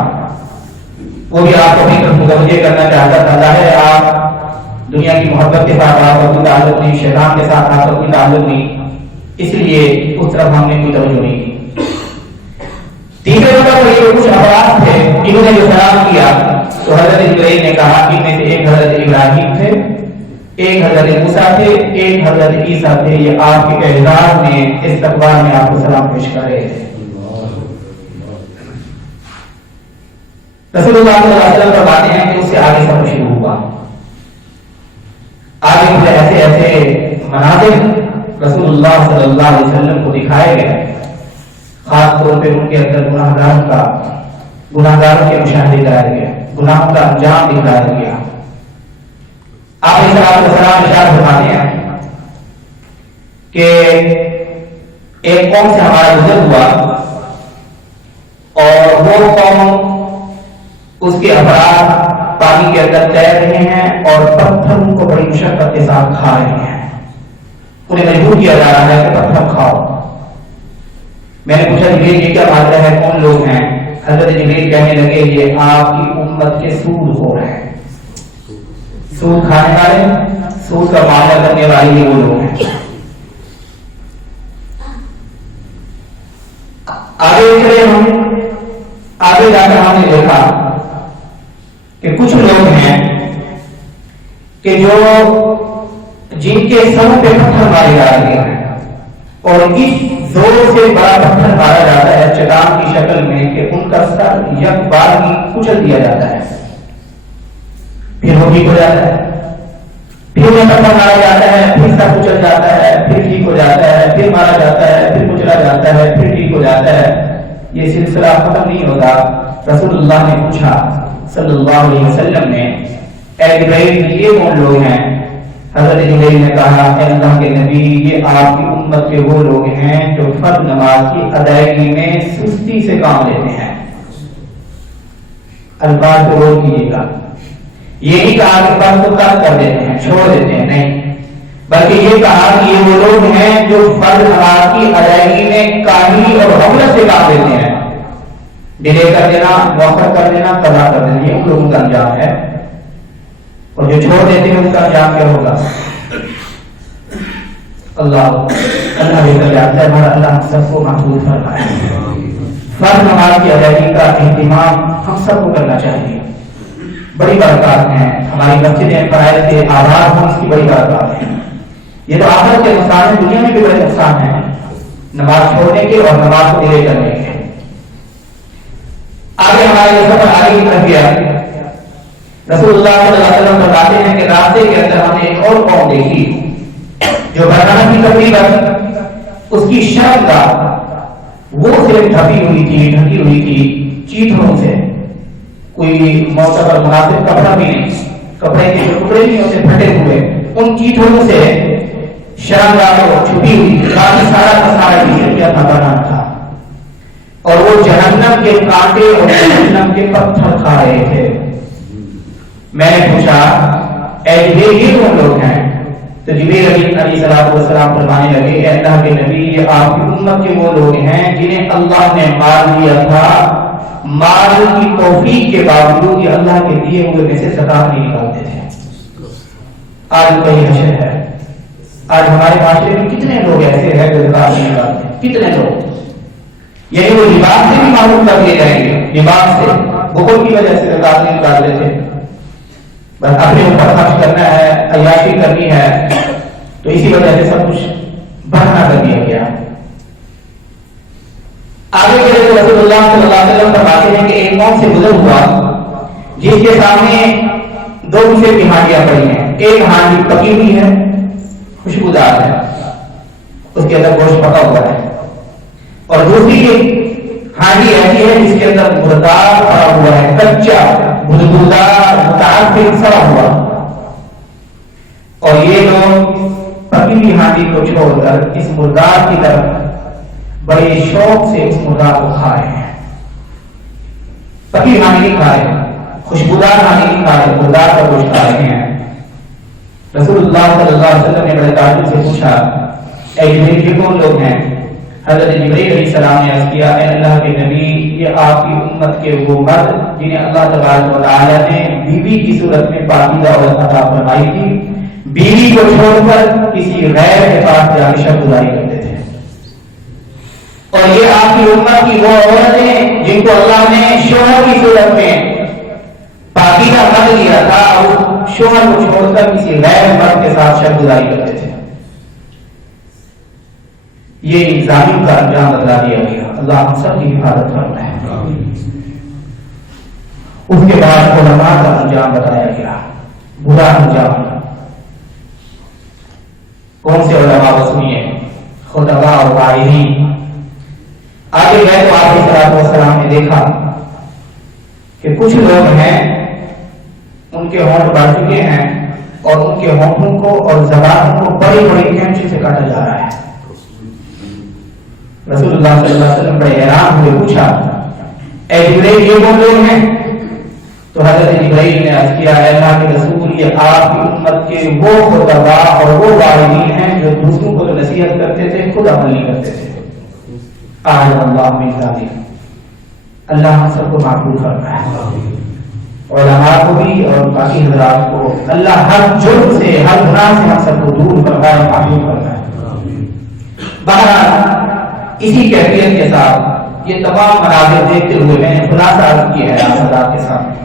وہ بھی آپ کو اپنی طرف متوجہ کرنا چاہتا تھا. ظاہر ہے آپ دنیا کی محبت کے ساتھ آپ کا کوئی تعلق نہیں، شیطان کے ساتھ آپ کا کوئی تعلق نہیں، اس لیے اس طرف ہم نے کوئی توجہ نہیں کی. تیسرے نمبر پر یہ کچھ افراد تھے انہوں نے جو سلام کیا تو حضرت جبرائیل نے کہا کہ ان میں سے ایک حضرت ابراہیم تھے، ایک حضرت موسیٰ تھے، ایک حضرت عیسیٰ تھے. یہ آپ کے اعزاز میں استقبال میں آپ کو سلام پیش کر رہے تھے. رسول اللہ صلی اللہ علیہ وسلم فرماتے ہیں کہ اس سے آگے سفر شروع ہوا. آگے مجھے ایسے ایسے مناظر رسول اللہ صلی اللہ علیہ وسلم کو دکھائے گئے، خاص طور پہ ان کے اندر گناہگاروں کے مشاہدے کرائے گئے، گناہوں کا انجام دکھایا گیا. آپ السلام ارشاد فرماتے ہیں کہ ایک قوم سے ہمارا گزر ہوا اور وہ قوم اس کے افراد پانی کے اندر تیر رہے ہیں اور پتھر کو بڑی مشقت کے ساتھ کھا رہے ہیں. انہیں مجبور کیا جا رہا ہے کہ پتھر کھاؤ. میں نے پوچھا جبریل یہ کیا بات ہے, کون لوگ ہیں؟ حضرت جبریل کہنے لگے یہ آپ کی امت کے سود ہو رہے ہیں, سود کھانے والے, سود کا معاملہ کرنے والے یہ وہ لوگ ہیں. آگے چلے ہم, آگے جا کر ہم نے دیکھا کہ کچھ لوگ ہیں کہ جو جن کے سر پہ پتھر مارے جا رہے ہیں اور اس زور سے بڑا پتھر مارا جاتا ہے چٹان کی شکل میں کہ ان کا سر یک بار ہی کچل دیا جاتا ہے, پھر وہ ٹھیک ہو جاتا ہے, پھر وہ پتھر مارا جاتا ہے, پھر سر کچل جاتا ہے, پھر ٹھیک ہو جاتا ہے, پھر مارا جاتا ہے, پھر کچلا جاتا ہے, پھر ٹھیک ہو جاتا ہے. یہ سلسلہ ختم نہیں ہوتا. رسول اللہ نے پوچھا صلی اللہ علیہ وسلم نے, اے جبریل یہ کون لوگ ہیں؟ حضرت جبریل نے کہا اے اللہ کے نبی یہ آپ کی امت کے وہ لوگ ہیں جو فرض نماز کی ادائیگی میں سستی سے کام لیتے ہیں. الفاظ کو غور کیجیے گا, یہ نہیں کہا کہ فرض کو ترک کر دیتے ہیں, چھوڑ دیتے ہیں, نہیں, بلکہ یہ کہا کہ یہ وہ لوگ ہیں جو فرض نماز کی ادائیگی میں کاہلی اور غفلت سے کام لیتے ہیں. ڈیلے کر دینا, مؤخر کر دینا, قضا کر دینا, یہ ان لوگوں کا انجام ہے. اور جو چھوڑ دیتے ہیں ان کا انجام کیا ہوگا؟ اللہ بہتر جانتا ہے. ہمارا اللہ ہم سب کو محفوظ فرمائے. فرض نماز کی ادائیگی کا اہتمام ہم سب کو کرنا چاہیے. بڑی برکات ہیں, ہماری مسجدیں فرائض کے آباد ہوں, اس کی بڑی برکات ہے. یہ تو آخرت کے نقصان ہیں, دنیا میں بھی بڑے نقصان ہیں نماز چھوڑنے کے اور نماز کو ڈیلے کرنے کے. آگے ہمارے سفر آگے کی طرف گیا. رسول اللہ صلی اللہ علیہ وسلم بتاتے ہیں کہ راستے کے اندر ہم نے ایک اور قوم دیکھی جو برہنہ کی تقریباً اس کی شرمگاہ وہ صرف ڈھکی ہوئی تھی چیٹوں سے, کوئی معتبر مناسب کپڑا بھی نہیں, کپڑے کے جو ٹکڑے نہیں ہوتے پھٹے ہوئے, ان چیٹوں سے شرمگاہ کو چھپی ہوئی تھی. باقی سارا کا سارا کیا تھا, برہنہ تھا, اور وہ جہنم کے کانٹے اور جہنم کے پتھر کھا رہے تھے. میں نے پوچھا اے جبریل یہ کون لوگ ہیں؟ تو جبریل علیہ السلام فرمانے لگے اے اللہ کے نبی یہ آپ کی امت کے وہ لوگ ہیں جنہیں اللہ نے مال دیا تھا, مال کی توفیق کے باوجود یہ اللہ کے دیے ہوئے میں سے زکات نہیں نکالتے تھے. آج وہی حشر ہے. آج ہمارے معاشرے میں کتنے لوگ ایسے ہیں جو زکات نہیں نکالتے, کتنے لوگ, یعنی وہ لباس سے بھی معلوم کر دیے جائیں گے, لباس سے بخل کی وجہ سے زکات نہیں نکالتے تھے, بس اپنے اوپر خرچ کرنا ہے, عیاشی کرنی ہے, تو اسی وجہ سے سب کچھ بڑھنا کر دیا گیا. آگے چلے تو رسول اللہ صلی اللہ علیہ وسلم فرماتے ہیں کہ ایک قوم سے گزر ہوا جس کے سامنے دو دوسرے کی ہانڈیاں پڑی ہیں. ایک ہانڈی پکی ہوئی ہے, خوشبودار ہے, اس کے اندر گوشت پکا ہوا ہے, اور دوسری ہانڈی ایسی ہے جس کے اندر مردار پڑا ہوا ہے, کچا بدبودار متعفن سڑا ہوا. اور یہ لوگ پکی ہوئی ہانڈی کو چھوڑ کر اس مردار کی طرف بڑے شوق سے اس مردار کو کھا رہے ہیں. پکی ہانڈی نہیں کھا رہے, خوشبودار ہانڈی نہیں کھا رہے, مردار کا گوشت کھا رہے ہیں. رسول اللہ صلی اللہ علیہ وسلم نے بڑے تعجب سے پوچھا اے جبریل یہ کون لوگ ہیں؟ حضرت جبریل علیہ السلام نے عرض کیا اے اللہ کے نبی یہ آپ کی امت کے وہ مرد جنہیں اللہ تبارک و تعالی نے بیوی کی صورت میں پاکیزہ عورت عطا فرمائی تھی, بیوی کو چھوڑ کر کسی غیر کے پاس جا کے شب گزاری کرتے تھے. اور یہ آپ کی امت کی وہ عورتیں جن کو اللہ نے شوہر کی صورت میں پاکیزہ مرد دیا تھا اور شوہر کو چھوڑ کر کسی غیر مرد کے ساتھ شب گزاری کرتے تھے. یہ ظالم کا انجام بتلا دیا گیا. اللہ ہم سب کی حفاظت فرمائے. اس کے بعد علماء کا انجام بتایا گیا, برا انجام. کون سے علماء وہ سنیے, خطباء اور واعظین. آگے گئے تو آپ علیہ السلام نے دیکھا کہ کچھ لوگ ہیں ان کے ہونٹ بڑھ چکے ہیں اور ان کے ہونٹوں کو اور زبان کو بڑی بڑی کینچی سے کاٹا جا رہا ہے. رسول اللہ صلی اللہ علیہ وسلم بڑے حیران ہوئے، پوچھا اے جبرائیل یہ کون لوگ ہیں؟ تو حضرت جبرائیل نے عرض کیا اے اللہ کے رسول یہ آپ کی امت کے وہ خطباء اور وہ واعظین ہیں جو دوسروں کو نصیحت کرتے تھے خود عمل نہیں کرتے تھے۔ آج اللہ من ذالک، اللہ ہم سب کو معقول فرمائے، علماء کو بھی اور باقی حضرات کو اللہ ہر جرم سے ہر گناہ سے ہم سب کو دور فرمائے، معقول فرمائے۔ بہرحال اسی کیفیت کے ساتھ یہ تمام مناظر دیکھتے ہوئے میں نے خلاصہ عرض کیا ہے آپ حضرات کے سامنے۔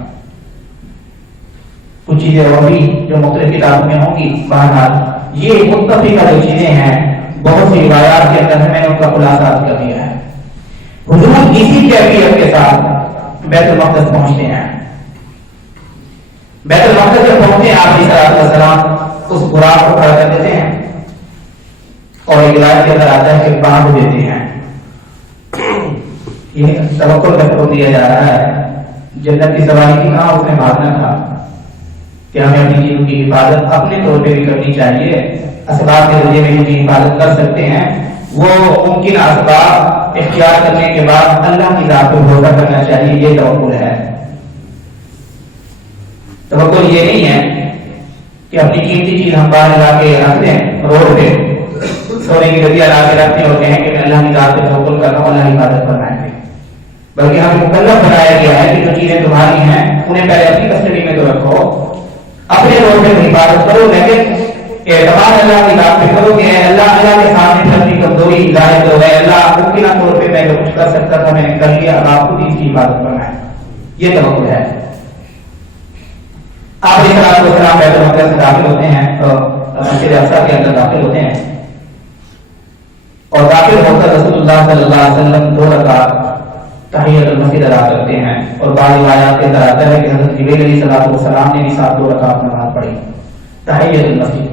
کچھ چیزیں اور بھی جو مختلف کتابوں میں ہوں گی، بہرحال یہ متفقہ جو چیزیں ہیں بہت سی روایات کے اندر میں نے ان کا خلاصہ عرض کر دیا ہے۔ حضور اسی کیفیت کے ساتھ بیت المقدس پہنچتے ہیں۔ بیت المقدس جب پہنچتے ہیں آپ علیہ السلام اس براق کو کھڑا کر دیتے ہیں اور ایک روایت کے اندر آتا ہے کہ باندھ دیتے ہیں۔ یہ توقع کا دیا جا رہا ہے جنت کی سواری کی کہاں اس نے بھاگنا تھا کہ ہمیں اپنی چیزوں کی حفاظت اپنے طور پہ بھی کرنی چاہیے، اسباب کے ذریعے میں جو کی حفاظت کر سکتے ہیں وہ ممکن اسباب اختیار کرنے کے بعد اللہ کی ذات پہ بھروسہ کرنا چاہیے، یہ توقع ہے۔ توقع یہ نہیں ہے کہ اپنی قیمتی چیز ہم باہر لا کے رکھ دیں روڈ پہ، سونے کی گدیا لا کے رکھتے ہیں اور کہیں کہ میں اللہ کی ذات پہ توکل کر رہا ہوں، اللہ حفاظت فرمائیں گے، بلکہ ہم مکلف بنایا گیا ہے کہ جو چیزیں تمہاری ہیں انہیں پہلے اپنی کسٹڈی میں تو رکھو، اپنے طور پہ حفاظت کرو، لیکن اعتماد اللہ کی ذات پہ کرو کہ اللہ کے سامنے اپنی کمزوری ظاہر ہو گئے، اللہ ممکنہ طور پہ میں جو کچھ کر سکتا تھا میں نے کر لیا، اب آپ خود اس کی حفاظت فرمائیں، یہ توقع ہے۔ آپ علیہ السلام بیت المقدس سے داخل ہوتے ہیں تو مسجد اقصی کے اندر داخل ہوتے ہیں اور داخل ہو کر رسول اللہ صلی اللہ علیہ وسلم 2 رکعت تحیۃ المسجد ادا کرتے ہیں، اور بعض روایات کے اندر آتا ہے کہ حضرت جبرائیل علیہ السلام نے بھی ساتھ 2 رکعت نماز پڑھی تحیۃ المسجد۔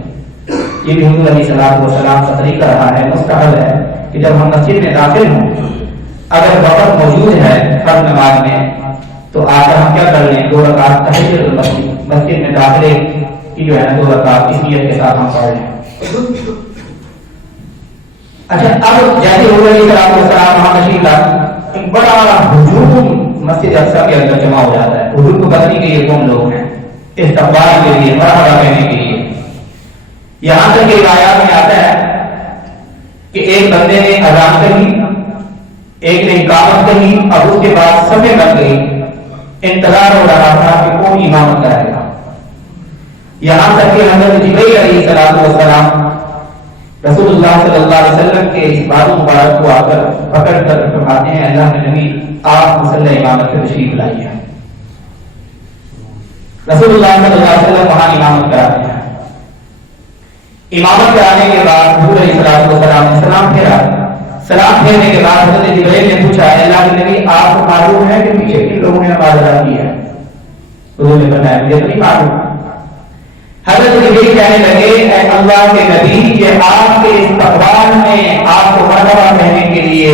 یہ بھی حضور علیہ السلام کا طریقہ رہا ہے، مستحب ہے کہ جب ہم مسجد میں داخل ہوں اگر وقت موجود ہے فرض نماز میں تو آ کر ہم کیا کر لیں 2 رکعت تحیۃ المسجد، مسجد میں داخلے کی جو ہے 2 رکعت اس نیت کے ساتھ ہم پڑھ لیں۔ اچھا اب جیسے حضور علیہ السلام وہاں تشریف لاتے ایک بڑا ہجوم مسجد اقصی کے اندر جمع ہو جاتا ہے، حضور کو پتہ نہیں کہ یہ کون لوگ ہیں، استقبال کے لیے مرحبا کہنے کے لیے۔ یہاں تک کہ روایات میں آتا ہے کہ ایک بندے نے اذان کہی، ایک نے اقامت کہی، اور اس کے بعد صفیں بن گئی، انتظار ہو رہا تھا کہ کون امامت کرے گا۔ یہاں تک کہ حضرت جبرائیل علیہ السلام رسول اللہ صلی اللہ علیہ وسلم کے اس بازو مبارک کو آ کر پکڑ کر فرماتے ہیں اللہ کے نبی آپ مصلی امامت سے تشریف لائیے۔ رسول اللہ صلی اللہ علیہ وسلم وہاں امامت کراتے ہیں۔ امامت کرانے کے بعد حضور علیہ السلام نے سلام پھیرا، سلام پھیرنے کے بعد حضرت جبرائیل نے پوچھا اللہ کے نبی آپ کو معلوم ہے کہ پیچھے کن لوگوں نے نماز ادا کی ہے؟ حضور نے بتایا مجھے تو نہیں معلوم۔ حضرت جبرائیل کہنے لگے اے اللہ کے نبی یہ آپ کے استقبال میں آپ کو مرحبا کہنے کے لیے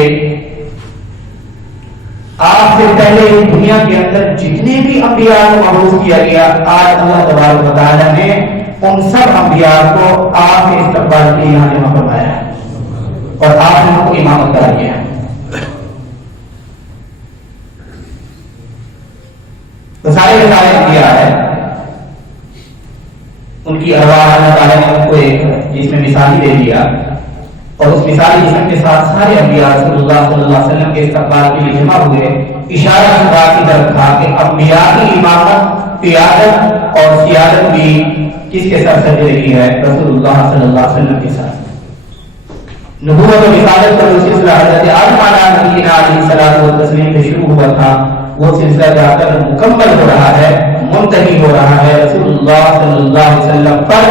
آپ سے پہلے اس دنیا کے اندر جتنے بھی انبیاء کو مبعوث کیا گیا آج اللہ تبارک و تعالیٰ نے ان سب انبیاء کو آپ کے استقبال کے یہاں جمع فرمایا اور آپ نے ان کو امامت کرا دیا۔ تو سارے کے سارے انبیاء ہے، ان کی ارواح اللہ تعالیٰ نے ان کو ایک جس میں مثالی دے دیا اور اس مثالی جسم کے ساتھ سارے انبیاء رسول اللہ صلی اللہ علیہ وسلم کے استقبال کے لیے جمع ہوئے۔ اشارہ خدا کی طرف تھا کہ انبیاء کی امامت، قیادت اور سیادت بھی کس کے سر سجدے کی ہے؟ رسول اللہ صلی اللہ علیہ وسلم کے ساتھ۔ نبوت و رسالت کا جو سلسلہ حضرت آدم علیہ السلام و تسلیم سے شروع ہوا تھا وہ سلسلہ جا کر مکمل ہو رہا ہے، منتہی ہو رہا ہے رسول اللہ صلی اللہ علیہ وسلم پر۔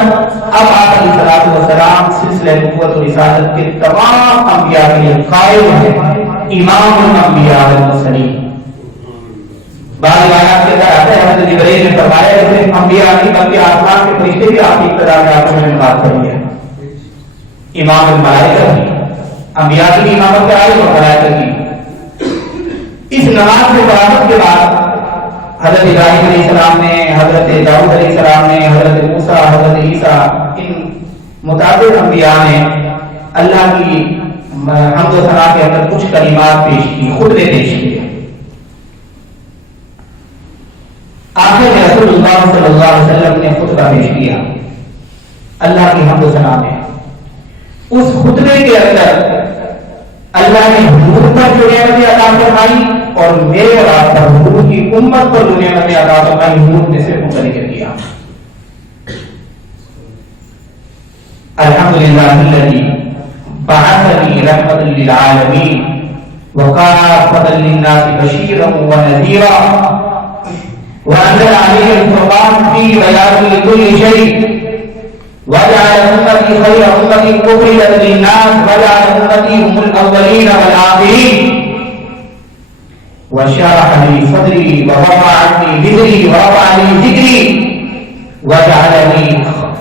اب آپ علیہ الصلوۃ والسلام سلسلہ نبوت و رسالت کے تمام انبیاء کے لیے قائم ہیں، امام الانبیاء والمرسلین۔ بعض روایات کے اندر آتا ہے حضرت جبرائیل نے فرمایا کہ صرف انبیاء نہیں بلکہ آسمان کے فرشتے بھی آپ کی ابتدا میں آپ نے بات کری ہے، امام الملائکہ بھی، انبیاء کی بھی امامت کرائی اور ملائکہ کی۔ اس نماز کے برابر کے بعد حضرت ابراہیم علیہ السلام نے، حضرت داؤد علیہ السلام نے، حضرت موسیٰ، حضرت عیسیٰ، ان متعدد انبیاء نے اللہ کی حمد و ثنا کے اندر کچھ کلمات پیش کی، خطبے پیش کیے. آخر میں رسول اللہ صلی اللہ علیہ وسلم نے خطبہ پیش کیا اللہ کی حمد و ثنا میں. اس خطبے کے اندر اللہ نے حضور پر جو نعمتیں عطا فرمائی اور میرے اور آپ پر حضور کی امت پر جو نعمتیں عطا فرمائی حضور نے صرف ذکر کیا. الحمدللہ الذی بعثنی رحمۃ للعالمین وکافۃ للناس بشیرا ونذیرا وانزل علی الفرقان فی بیان لکل شیء وجعل امتی خیر امتی اخرجت للناس وجعل امتی هم الاولین والآخرین وشرح لی صدری ووضع عنی وزری ورفع لی ذکری وجعلنی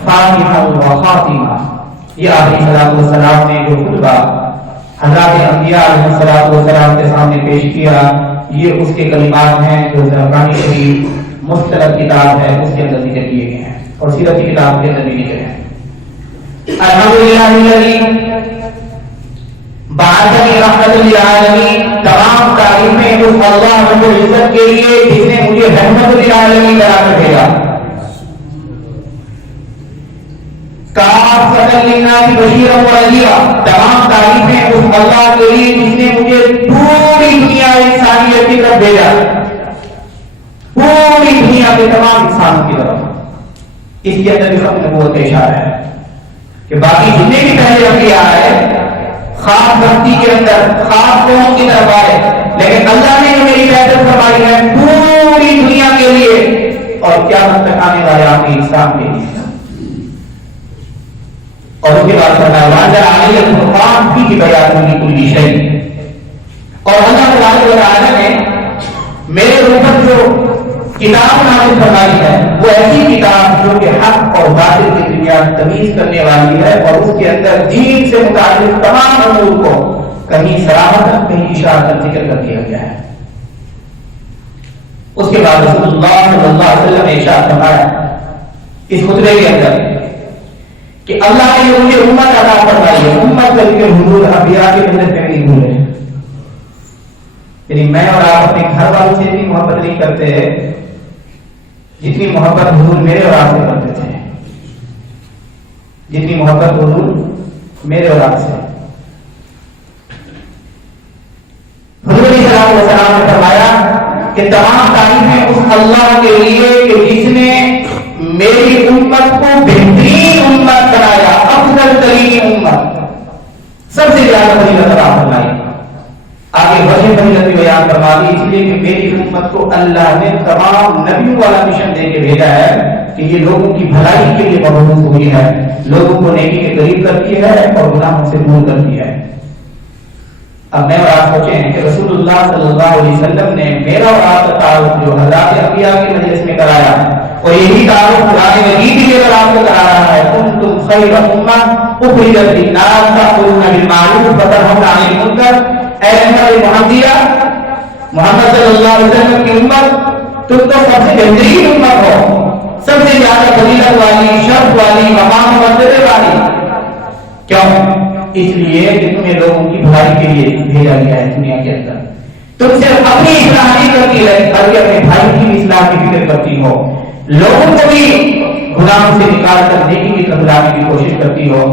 فاتحا وخاتما. یہ آخری صلاۃ والسلام نے جو خطبہ حضرات انبیاء علیہ الصلوۃ والسلام کے سامنے پیش کیا یہ اس کے کلمات ہیں جو زرقانی شریف مستند کتاب ہے اس کے اندر ذکر کیے گئے ہیں اور سیرت کی کتاب کے اندر بھی ذکر ہے. الحمدللہ الذی بعثنی رحمۃ للعالمین. تمام تعریفیں اس اللہ رب العزت کے لیے جس نے مجھے رحمت للعالمین بنا کر بھیجا. کافۃ للناس بشیرا ونذیرا. تمام تعریفیں اس اللہ کے لیے جس نے مجھے پوری دنیا انسانیت کی طرف بھیجا، پوری دنیا کے تمام انسانوں کی طرف. اس کے اندر بھی ختم نبوت کا اشارہ ہے کہ باقی جتنے بھی پہلے انبیاء آئے خاص بستی کے اندر خاص قوم کی طرف آئے، لیکن اللہ نے جو میری بعثت فرمائی ہے پوری دنیا کے لیے اور قیامت تک آنے والے آخری انسان کے لیے. اور اس کے بعد فرمایا وانزل علی الفرقان فی بیان لکل شیء. اور اللہ تبارک و تعالی نے میرے اوپر جو کتاب نازل فرمائی ہے وہ ایسی کتاب جو کہ حق اور باطل کی درمیان تمیز کرنے والی ہے اور اس کے اندر دین سے متعلق تمام امور کو کہیں صراحتاً کہیں اشارتاً ذکر کر دیا گیا ہے. اس کے بعد رسول اللہ صلی اللہ علیہ وسلم نے ارشاد فرمایا اس خطبے کے اندر کہ اللہ نے جو مجھے امت عطا فرمائی ہے امت کا ذکر حضور انبیاء کے اندر میں نہیں بھولے. یعنی میں اور آپ اپنے گھر والوں سے اتنی محبت نہیں کرتے جتنی محبت حضور میرے اور آپ سے کرتے تھے، جتنی محبت حضور میرے اور آپ سے. حضور علیہ السلام نے فرمایا کہ تمام تعریفیں اس اللہ کے لیے کہ جس نے میری امت کو بہترین امت بنایا، افضل ترین امت، سب سے زیادہ فضیلت عطا فرمائی. آگے وجہ فضیلت بھی بیان فرما دی اس لیے کہ میری امت کو اللہ نے تمام نبیوں والا مشن دے کے بھیجا ہے کہ یہ لوگوں کی بھلائی کے لیے مبعوث ہوئی ہے، لوگوں کو نیکی کے قریب کرتی ہے اور گناہوں سے دور کرتی ہے. اب میں اور آپ سوچیں کہ رسول اللہ صلی اللہ علیہ وسلم نے میرا اور آپ کا تعارف جو حضرات انبیاء کی مجلس میں کرایا اور یہی تعارف قرآن مجید بھی اور آپ کو کرا رہا ہے کنتم خیر امہ اخرجت للناس تأمرون بالمعروف وتنہون عن المنکر. اے امت محمدیہ، محمد صلی اللہ علیہ وسلم کی امت تم تو سب سے بہترین امت ہو، سب سے زیادہ فضیلت والی، شرف والی، مقام مرتبے والی. کیوں؟ اس لیے کہ تمہیں لوگوں کی بھلائی کے لیے بھیجا گیا ہے دنیا کے اندر. تم صرف اپنی اصلاح نہیں کرتی ہے بلکہ اپنے بھائی کی بھی اصلاح کی فکر کرتی ہو، لوگوں کو بھی گناہوں سے نکال کر نیکی کی طرف لانے کی کوشش کرتی ہو.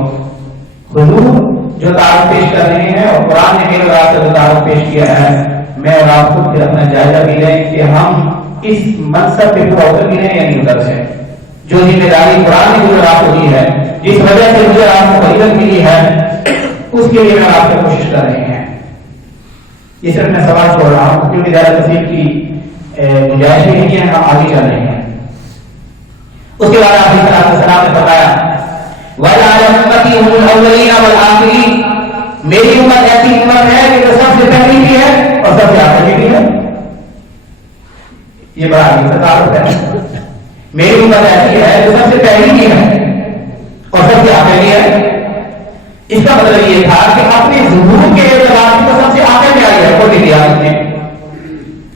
حضور جو تعارف پیش کر رہے ہیں اور قرآن نے میرے رات سے جو تعارف پیش کیا ہے میں اور آپ خود پھر اپنا جائزہ بھی لیں کہ ہم اس منصب پہ پورا اتر بھی رہے یا نہیں اتر سے. جو ذمہ داری قرآن نے مجھے آپ کو دی ہے، جس وجہ سے مجھے آپ کو فضیلت ملی ہے، اس کے لیے میں آپ سے کوشش کر رہے ہیں. یہ صرف میں سوال چھوڑ رہا ہوں کیونکہ زیادہ تفصیل کی گنجائش بھی نہیں ہے، ہم آگے چل رہے ہیں. اس کے بعد آپ نے بتایا وَجَعَلَ أُمَّتِي هُمُ الْأَوَّلِينَ وَالْآخِرِينَ. میری امت ایسی امت ہے کہ جو سب سے پہلی بھی ہے اور سب سے آخری بھی ہے. یہ بڑا تعارف ہے. میری امت ایسی ہے جو سب سے پہلی بھی ہے اور سب سے آخری بھی ہے. اس کا مطلب یہ تھا کہ اپنے ظہور کے اعتبار سے سب سے آخر میں آئی ہے کوئی قیامت میں.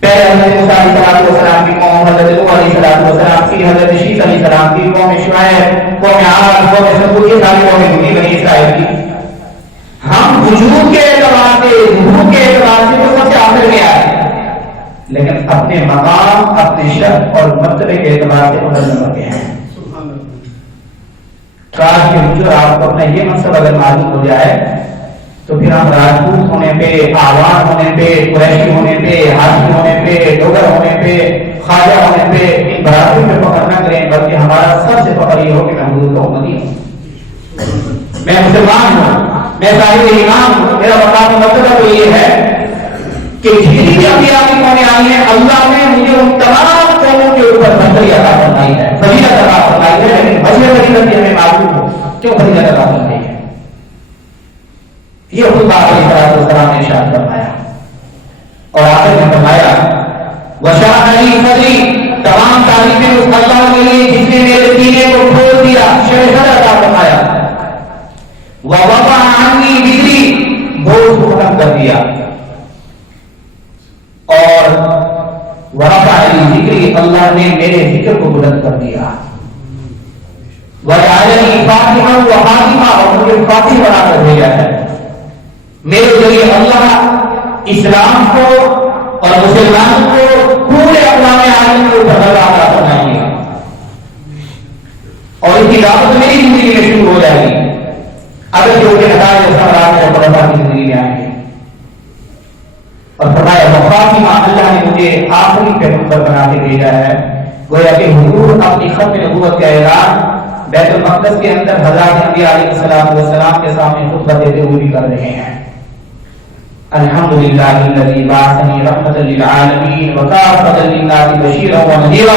پہلے حضرت موسیٰ علیہ السلام کی قوم، حضرت نوح علیہ السلام کی، حضرت شیس علیہ السلام کی قوم، شعیب، قوم عاد، قوم ثمود، یہ ساری قومیں ہوئی بنی اسرائیل کی. ہم وجود کے اعتبار سے، ظہور کے اعتبار سے وہ سب سے آخر میں آئے، لیکن اپنے مقام، اپنے شرف اور مرتبے کے اعتبار سے اول نمبر پہ ہیں۔ کاش کے حضور آپ کو اپنا یہ منصب اگر معلوم ہو جائے تو پھر ہم راجپوت ہونے پہ، آوان ہونے پہ، قریشی ہونے پہ، ہاشمی ہونے پہ، ڈوگر ہونے پہ، خواجہ ہونے پہ، ان برادری پہ فخر نہ کریں، بلکہ ہمارا سب سے فخر یہ ہو کہ میں حضور کا امتی ہوں، میں مسلمان ہوں، میں صاحب ایمان ہوں۔ میرا مقام مرتبہ تو یہ ہے کہ جتنی بھی انبیاء کی قومیں آئی ہیں، اللہ نے مجھے ان تمام قوموں کے اوپر برتری عطا فرمائی ہے، فضیلت عطا فرمائی ہے، لیکن وجہ فضیلت ہمیں معلوم ہو کیوں فضیلت عطا فرمائی ہے۔ یہ خدا علیہ السلام نے ارشاد فرمایا اور آخر میں فرمایا وشاء علی صدری، تمام تعریفیں اس اللہ کے لیے جس نے میرے سینے کو کھول دیا، شرح عطا فرمایا، ووضع عنی ذکری، بوجھ کو ختم کر دیا، اور ورفع علی ذکری، اللہ نے میرے ذکر کو بلند کر دیا، وجعلنی فاطمہ و حاکمہ، اور مجھے فاتح بنا کر بھیجا ہے۔ میرے ذریعے اللہ اسلام کو اور مسلمانوں کو پورے اقوام عالم کے اوپر غلبہ عطا فرمائیں گے، اور اس کی دعوت میری زندگی میں شروع ہو جائے گی، اگر جو کہ ہدایت و ثمرات اور برکات کی زندگی میں آئیں گے۔ اور فرمایا وفاطمہ، اللہ نے مجھے آخری پیغمبر بنا کے بھیجا ہے، گویا کہ حضور اپنی ختم نبوت کا اعلان بیت المقدس کے اندر حضرات انبیاء علیہ السلام کے سامنے خطبہ دیتے ہوئے بھی کر رہے ہیں۔ الحمدللہ الذی بعثنی رحمۃ للعالمین وکافۃ للناس بشیرا ونذیرا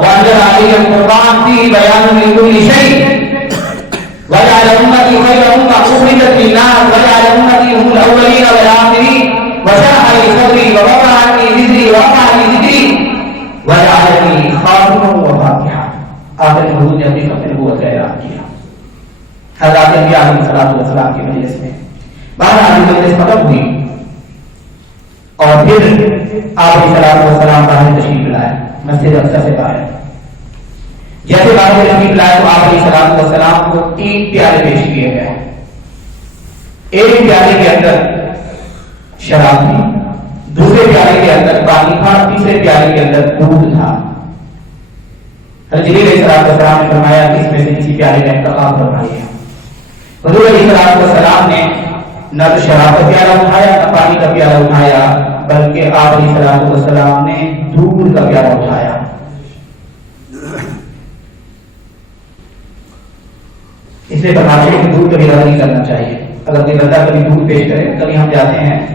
وانزل علی القرآن فیہ بیان لکل شیء وجعل امتی خیر امۃ اخرجت للناس وجعل امتی هم الاولین والآخرین وشرح لي صدری ووضع عنی وزری ورفع لي ذکری وجعلنی خاتما وفاتحا۔ آخر میں حضور نے اپنی ختم نبوت کا اعلان کیا حضرات انبیاء علیہ السلام کی مجلس میں۔ بہرحال مجلس ختم ہوئی اور پھر آپ علیہ السلام باہر تشریف لائے، مسجد اقصی سے باہر۔ جیسے باہر تشریف لائے تو آپ علیہ السلام کو 3 پیالے پیش کیے گئے، ایک پیالے کے اندر شراب تھی، دوسرے پیالے کے اندر پانی تھا، تیسرے پیالے کے اندر دودھ تھا۔ حضرت جبریل علیہ السلام نے فرمایا اس میں سے کسی پیالے کا انتخاب فرمائیے۔ حضور علیہ السلام نے نہ تو شراب کا پیالہ اٹھایا نہ پانی کا پیالہ اٹھایا، بلکہ آپ علیہ السلام نے دودھ کا پیالہ اٹھایا۔ اس لیے فرماتے ہیں کہ دودھ کبھی رد نہیں کرنا چاہیے۔ اگر کوئی بندہ کبھی دودھ پیش کرے، کبھی ہم جاتے ہیں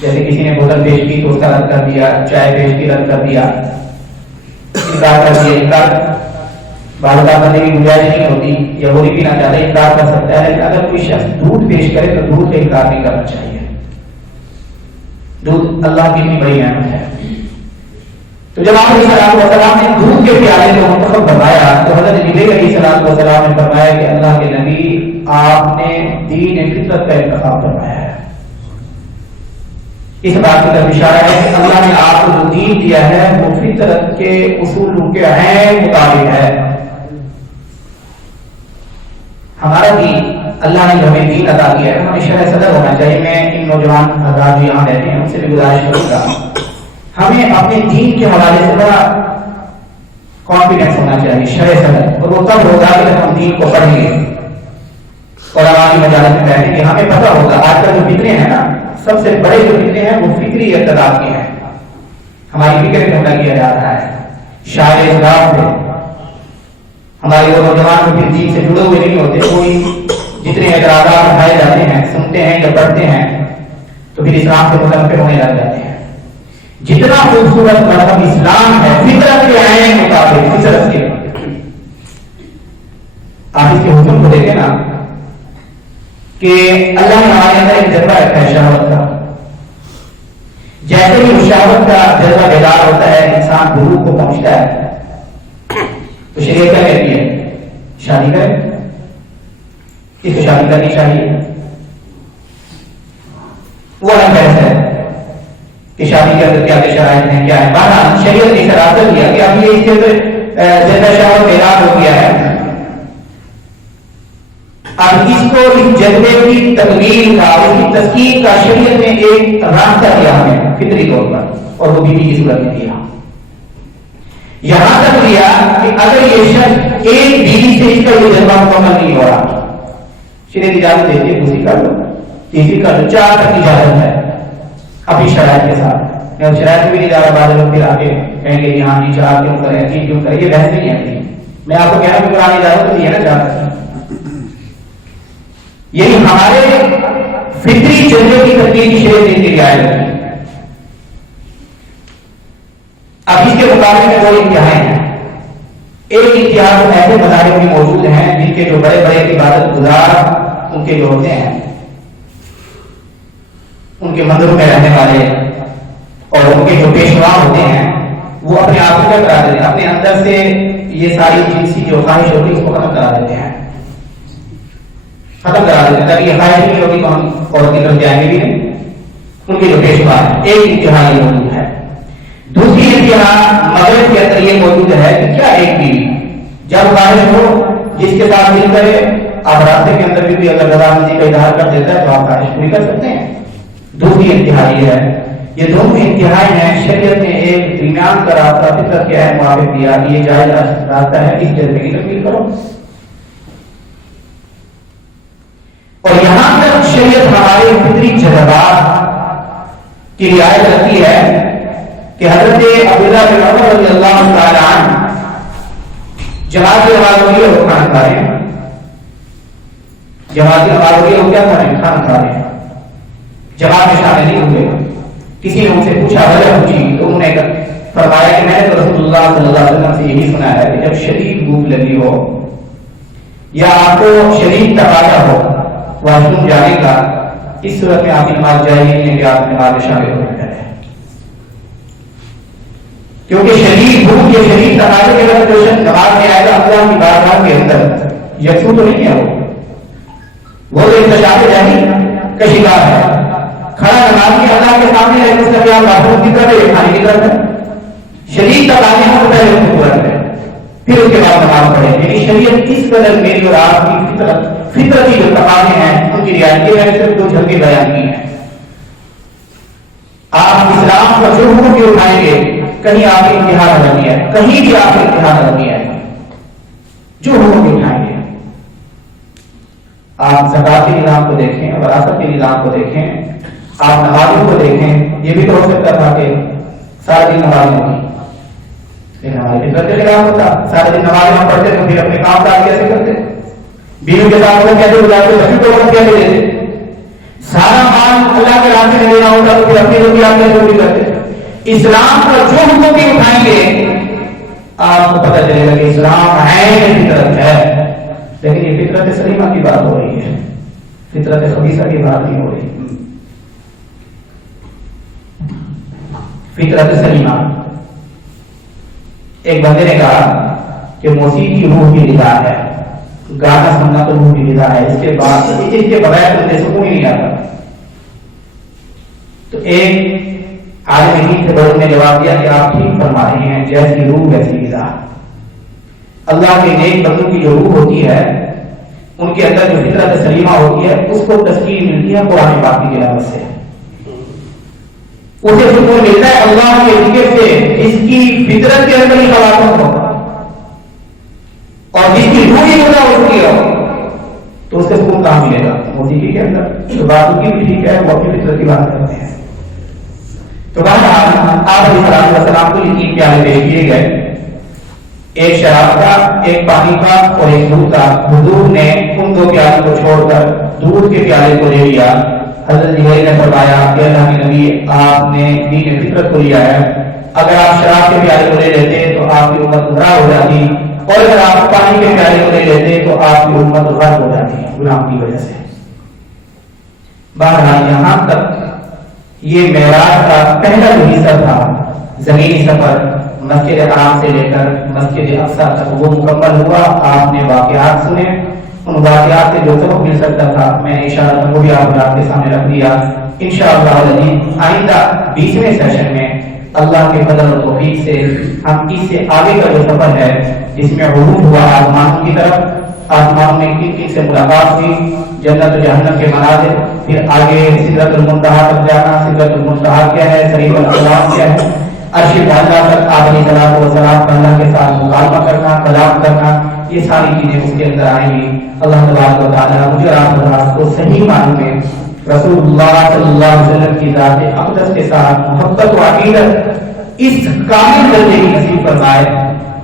جیسے کسی نے بوتل پیش کی تو اس کا رد کر دیا، چائے پیش کی رد کر دیا، انکار کر دیا، انکار بار بار کرنے کی گنجائش نہیں ہوتی، یا وہ بھی پینا چاہتا ہے انکار کر سکتا ہے، لیکن اگر کوئی شخص دودھ پیش کرے تو دودھ کا انکار نہیں کرنا چاہیے۔ دودھ اللہ کی اتنی بڑی نعمت ہے۔ تو جب آپ علیہ السلام نے دودھ کے پیالے کو منتخب فرمایا تو حضرت جبریل علیہ السلام نے فرمایا کہ اللہ کے نبی آپ نے دین فطرت کا انتخاب فرمایا ہے۔ اس بات کی طرف اشارہ ہے کہ اللہ نے آپ کو جو دین دیا ہے وہ فطرت کے اصولوں کے عین مطابق ہے۔ ہمارا دین، اللہ نے ہمیں دین عطا کیا ہے، ہمیں شرح صدر ہونا چاہیے۔ میں ان نوجوان حضرات جو یہاں رہتے ہیں ان سے بھی گزارش کروں گا، ہمیں اپنے دین کے حوالے سے بڑا کانفیڈنس ہونا چاہیے، شرح صدر، اور وہ تب ہوگا کہ ہم دین کو پڑھیں گے اور ہماری مجالس میں بیٹھیں گے، ہمیں پتہ ہوگا۔ آج کل جو فتنے ہیں نا، سب سے بڑے جو فتنے ہیں وہ فکری ارتداد کے ہیں، ہماری فکر پہ حملہ کیا جا رہا ہے، شاعر اسلام پہ۔ ہمارے وہ نوجوان جو دین سے جڑے ہوئے نہیں ہوتے، کوئی جتنے اعتراضات اٹھائے جاتے ہیں، سنتے ہیں یا پڑھتے ہیں تو پھر اسلام سے متنفر ہونے لگ جاتے ہیں۔ جتنا خوبصورت مذہب اسلام ہے، فطرت کے عین مطابق، فطرت کے، آپ اس کے حکم کو دیکھیں نا کہ اللہ نے ہمارے اندر ایک جذبہ رکھا ہے شہوت کا۔ جیسے ہی شہوت کا جذبہ بیدار ہوتا ہے، انسان بلوغ کو پہنچتا ہے تو شریعت کیا کہتی ہے؟ شادی کرے، اس کو شادی کرنی چاہیے۔ وہ الگ بحث ہے کہ شادی کے اندر کیا کیا شرائط ہیں، کیا ہے۔ بہرحال شریعت نے شرائط دیا کہ اب یہ اس کے جذبہ شہوت بیدار ہو گیا ہے، اب اس کو اس جذبے کی تکمیل کا، اس کی تسکین کا شریعت نے ایک راستہ دیا ہمیں فطری طور پر، اور وہ بیوی کی صورت میں دیا. یہاں تک دیا کہ اگر یہ شخص ایک بیوی سے اس کا یہ جذبہ مکمل نہیں ہو رہا، شریعت اجازت دیتی ہے دوسری کر لو، تیسری کر لو، 4 تک اجازت ہے اپنی شرائط کے ساتھ. میں شرائط بھی نہیں جا رہا، بعض لوگ پھر آ کے کہیں گے یہاں نہیں 4 کیوں کریں، 3 کیوں کریں، یہ بحث نہیں ہے. میں آپ کو کہہ رہا ہوں کہ قرآن اجازت تو دی ہے نا 4 تک. یہی ہمارے فطری جذبے کی ترتیب کی شریعت نے رعایت کی. اب اس کے مقابلے میں 2 انتہایں ہیں. ایک انتہا تو ایسے مذاہب بھی موجود ہیں جن کے جو بڑے بڑے عبادت گزار ان کے جو ہوتے ہیں، ان کے مندروں میں رہنے والے اور ان کے جو پیشوا ہوتے ہیں، وہ اپنے آپ کو کیا کرا دیتے ہیں، اپنے اندر سے یہ ساری جنسی جو خواہش ہوتی ہے اس کو ختم کرا دیتے ہیں، ختم کرا دیتے ہیں تاکہ یہ خواہش نہیں ہوگی تو ہم عورت کی طرف جائیں گے بھی نہیں. ان کے جو پیشوا ہے، ایک انتہا یہ موجود ہے. دوسری انتہا مغرب کے اندر یہ موجود ہے کہ کیا ایک بیوی جب خواہش ہو جس کے ساتھ مل کرے، آپ راستے کے اندر بھی اگر رضامندی کا اظہار کر دیتا ہے تو آپ خواہش پوری کر سکتے ہیں. دوسری انتہا یہ ہے. یہ دونوں انتہائی ہیں. شریعت نے ایک درمیان کا راستہ فطرت کے عین موافق دیا کہ یہ جائز راستہ ہے، اس جذبے کی تکمیل کرو. اور یہاں تک شریعت ہمارے فطری جذبات کی رعایت رکھتی ہے کہ حضرت عبداللہ بن عمر رضی اللہ تعالی عنہ جماعت کی نماز ہوئی ہے وہ کھانا کھا رہے ہیں. جماعت کی نماز ہوئی ہے وہ کیا کھا رہے ہیں؟ کھانا کھا رہے ہیں. جماعت میں شامل نہیں ہوئے. کسی نے ان سے پوچھا، وجہ پوچھی تو انہوں نے فرمایا کہ میں نے تو رسول اللہ صلی اللہ علیہ وسلم سے یہی سنا ہے کہ جب شدید بھوک لگی ہو یا آپ کو شدید تقاضا ہو واش روم جانے کا، اس صورت میں آپ کی نماز جائز نہیں ہے کہ آپ نماز میں شامل ہو جائے. کیونکہ شدید بھوک یا شدید تقاضے کے وقت جو شخص نماز میں آئے گا اللہ کی بارگاہ کے اندر یکسو تو نہیں ہے، وہ تو انتشار جاری کا شکار ہے. کھڑا نماز کی اللہ کے سامنے رہے اس کا کیا معصوم کی طرف ہے، کھانے کی طرف ہے. شدید تقاضے ہوں تو پہلے اس کو پورا کریں پھر اس کے بعد نماز پڑھیں. یعنی شریعت اس قدر میری اور آپ کی فطرتی جو تقاضے ہیں ان کی رعایت کی ہے. صرف 2 جھلکیں بیان کی ہیں. آپ اسلام کا جو حکم بھی اٹھائیں گے کہیں آپ کی انتہا نظر نہیں ہے، کہیں بھی آپ کی انتہا نظر نہیں آئے. جو حکم بھی اٹھائیں گے آپ زکات کے نظام کو دیکھیں، وراثت کے نظام کو دیکھیں، آپ نمازوں کو دیکھیں. یہ بھی تو ہو سکتا تھا کہ سارے دن نماز ہوگی، لیکن ہمارے فطرت کے خلاف ہوتا. سارے دن نماز ہم پڑھتے تو پھر اپنے کام کاج کیسے کرتے؟ بیوی کے ساتھ کیسے گزارتے؟ بچوں کو وقت کیسے دیتے؟ سارا مال اللہ کے راستے میں دینا ہوتا تو پھر اپنی ضروریات کیسے پوری کرتے؟ اسلام کا جو حکم بھی اٹھائیں گے آپ کو پتہ چلے گا کہ اسلام عین فطرت ہے. لیکن یہ فطرت سلیمہ کی بات ہو رہی ہے، فطرت خبیثہ کی بات نہیں ہو رہی. فطرت سلیمہ. ایک بندے نے کہا کہ موسیقی روح کی غذا ہے، گانا سننا تو روح کی غذا ہے، اس کے بغیر مجھے سکون ہی نہیں آتا. تو ایک عالم دین سے بڑوں نے جواب دیا کہ آپ ٹھیک فرما رہے ہیں، جیسی روح ویسی غذا. اللہ کے نیک بندوں کی جو روح ہوتی ہے ان کے اندر جو فطرت سلیمہ ہوتی ہے اس کو تسکین ملتی ہے قرآن پاک کی تلاوت سے. اسے سکون ملتا ہے اللہ کے ذکر سے جس کی فطرت کے اندر ہی توازن ہو اور جس کی روح ہی غذا ہوتی ہے تو اس سے سکون کہاں ملے گا؟ موسیقی کے اندر. تو بات کی بھی ٹھیک ہے، وہ اپنی فطرت کی بات کرتے ہیں. تو بہرحال آپ علیہ السلام کو یہ 3 پیالے پیش کیے گئے، ایک شراب کا، ایک پانی کا اور ایک دودھ کا. حضور نے ان 2 پیالوں کو چھوڑ کر دودھ کے پیالے کو لے لیا. حضرت جبرائیل نے فرمایا کہ اللہ کے نبی آپ نے دین فطرت کو لیا ہے، اگر آپ شراب کے پیالے کو لے لیتے تو آپ کی امت گمراہ ہو جاتی، اور اگر آپ پانی کے پیالے کو لے لیتے تو آپ کی امت غرق ہو جاتی گناہ کی وجہ سے. بہرحال یہاں تک یہ معراج کا پہلا جو حصہ تھا، زمینی سفر مسجد حرام سے لے کر مسجد اقصی تک وہ مکمل ہوا. آپ نے واقعات سنے، ان واقعات سے جو سبق مل سکتا تھا میں نے اشارہ وہ بھی آپ کے سامنے رکھ دیا. انشاءاللہ آئندہ 20ویں سیشن میں اللہ کے فضل و توفیق سے ہم اس سے آگے کا جو سفر ہے جس میں عروج ہوا آسمان کی طرف، آسمان میں کن سے ملاقات ہوئی، جنت و جہنم کے مناظر، پھر آگے سدرۃ المنتہا تک جانا، سدرۃ المنتہا کیا ہے، صریح الکلام کیا ہے، عرش بالا تک آپ علیہ الصلوۃ والسلام اللہ کے ساتھ مکالمہ کرنا، کلام کرنا، یہ ساری چیزیں اس کے اندر آئیں گی۔ اللہ تبارک و تعالیٰ مجھے آپ کو صحیح معنوں میں رسول اللہ صلی اللہ علیہ وسلم کی ذات اقدس کے ساتھ محبت و عقیدت اس کامل درجے کی نصیب فرمائے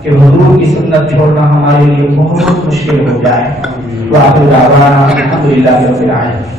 کہ حضور کی سنت چھوڑنا ہمارے لیے بہت مشکل ہو جائے۔ وآخر دعوانا الحمدللہ رب العالمین۔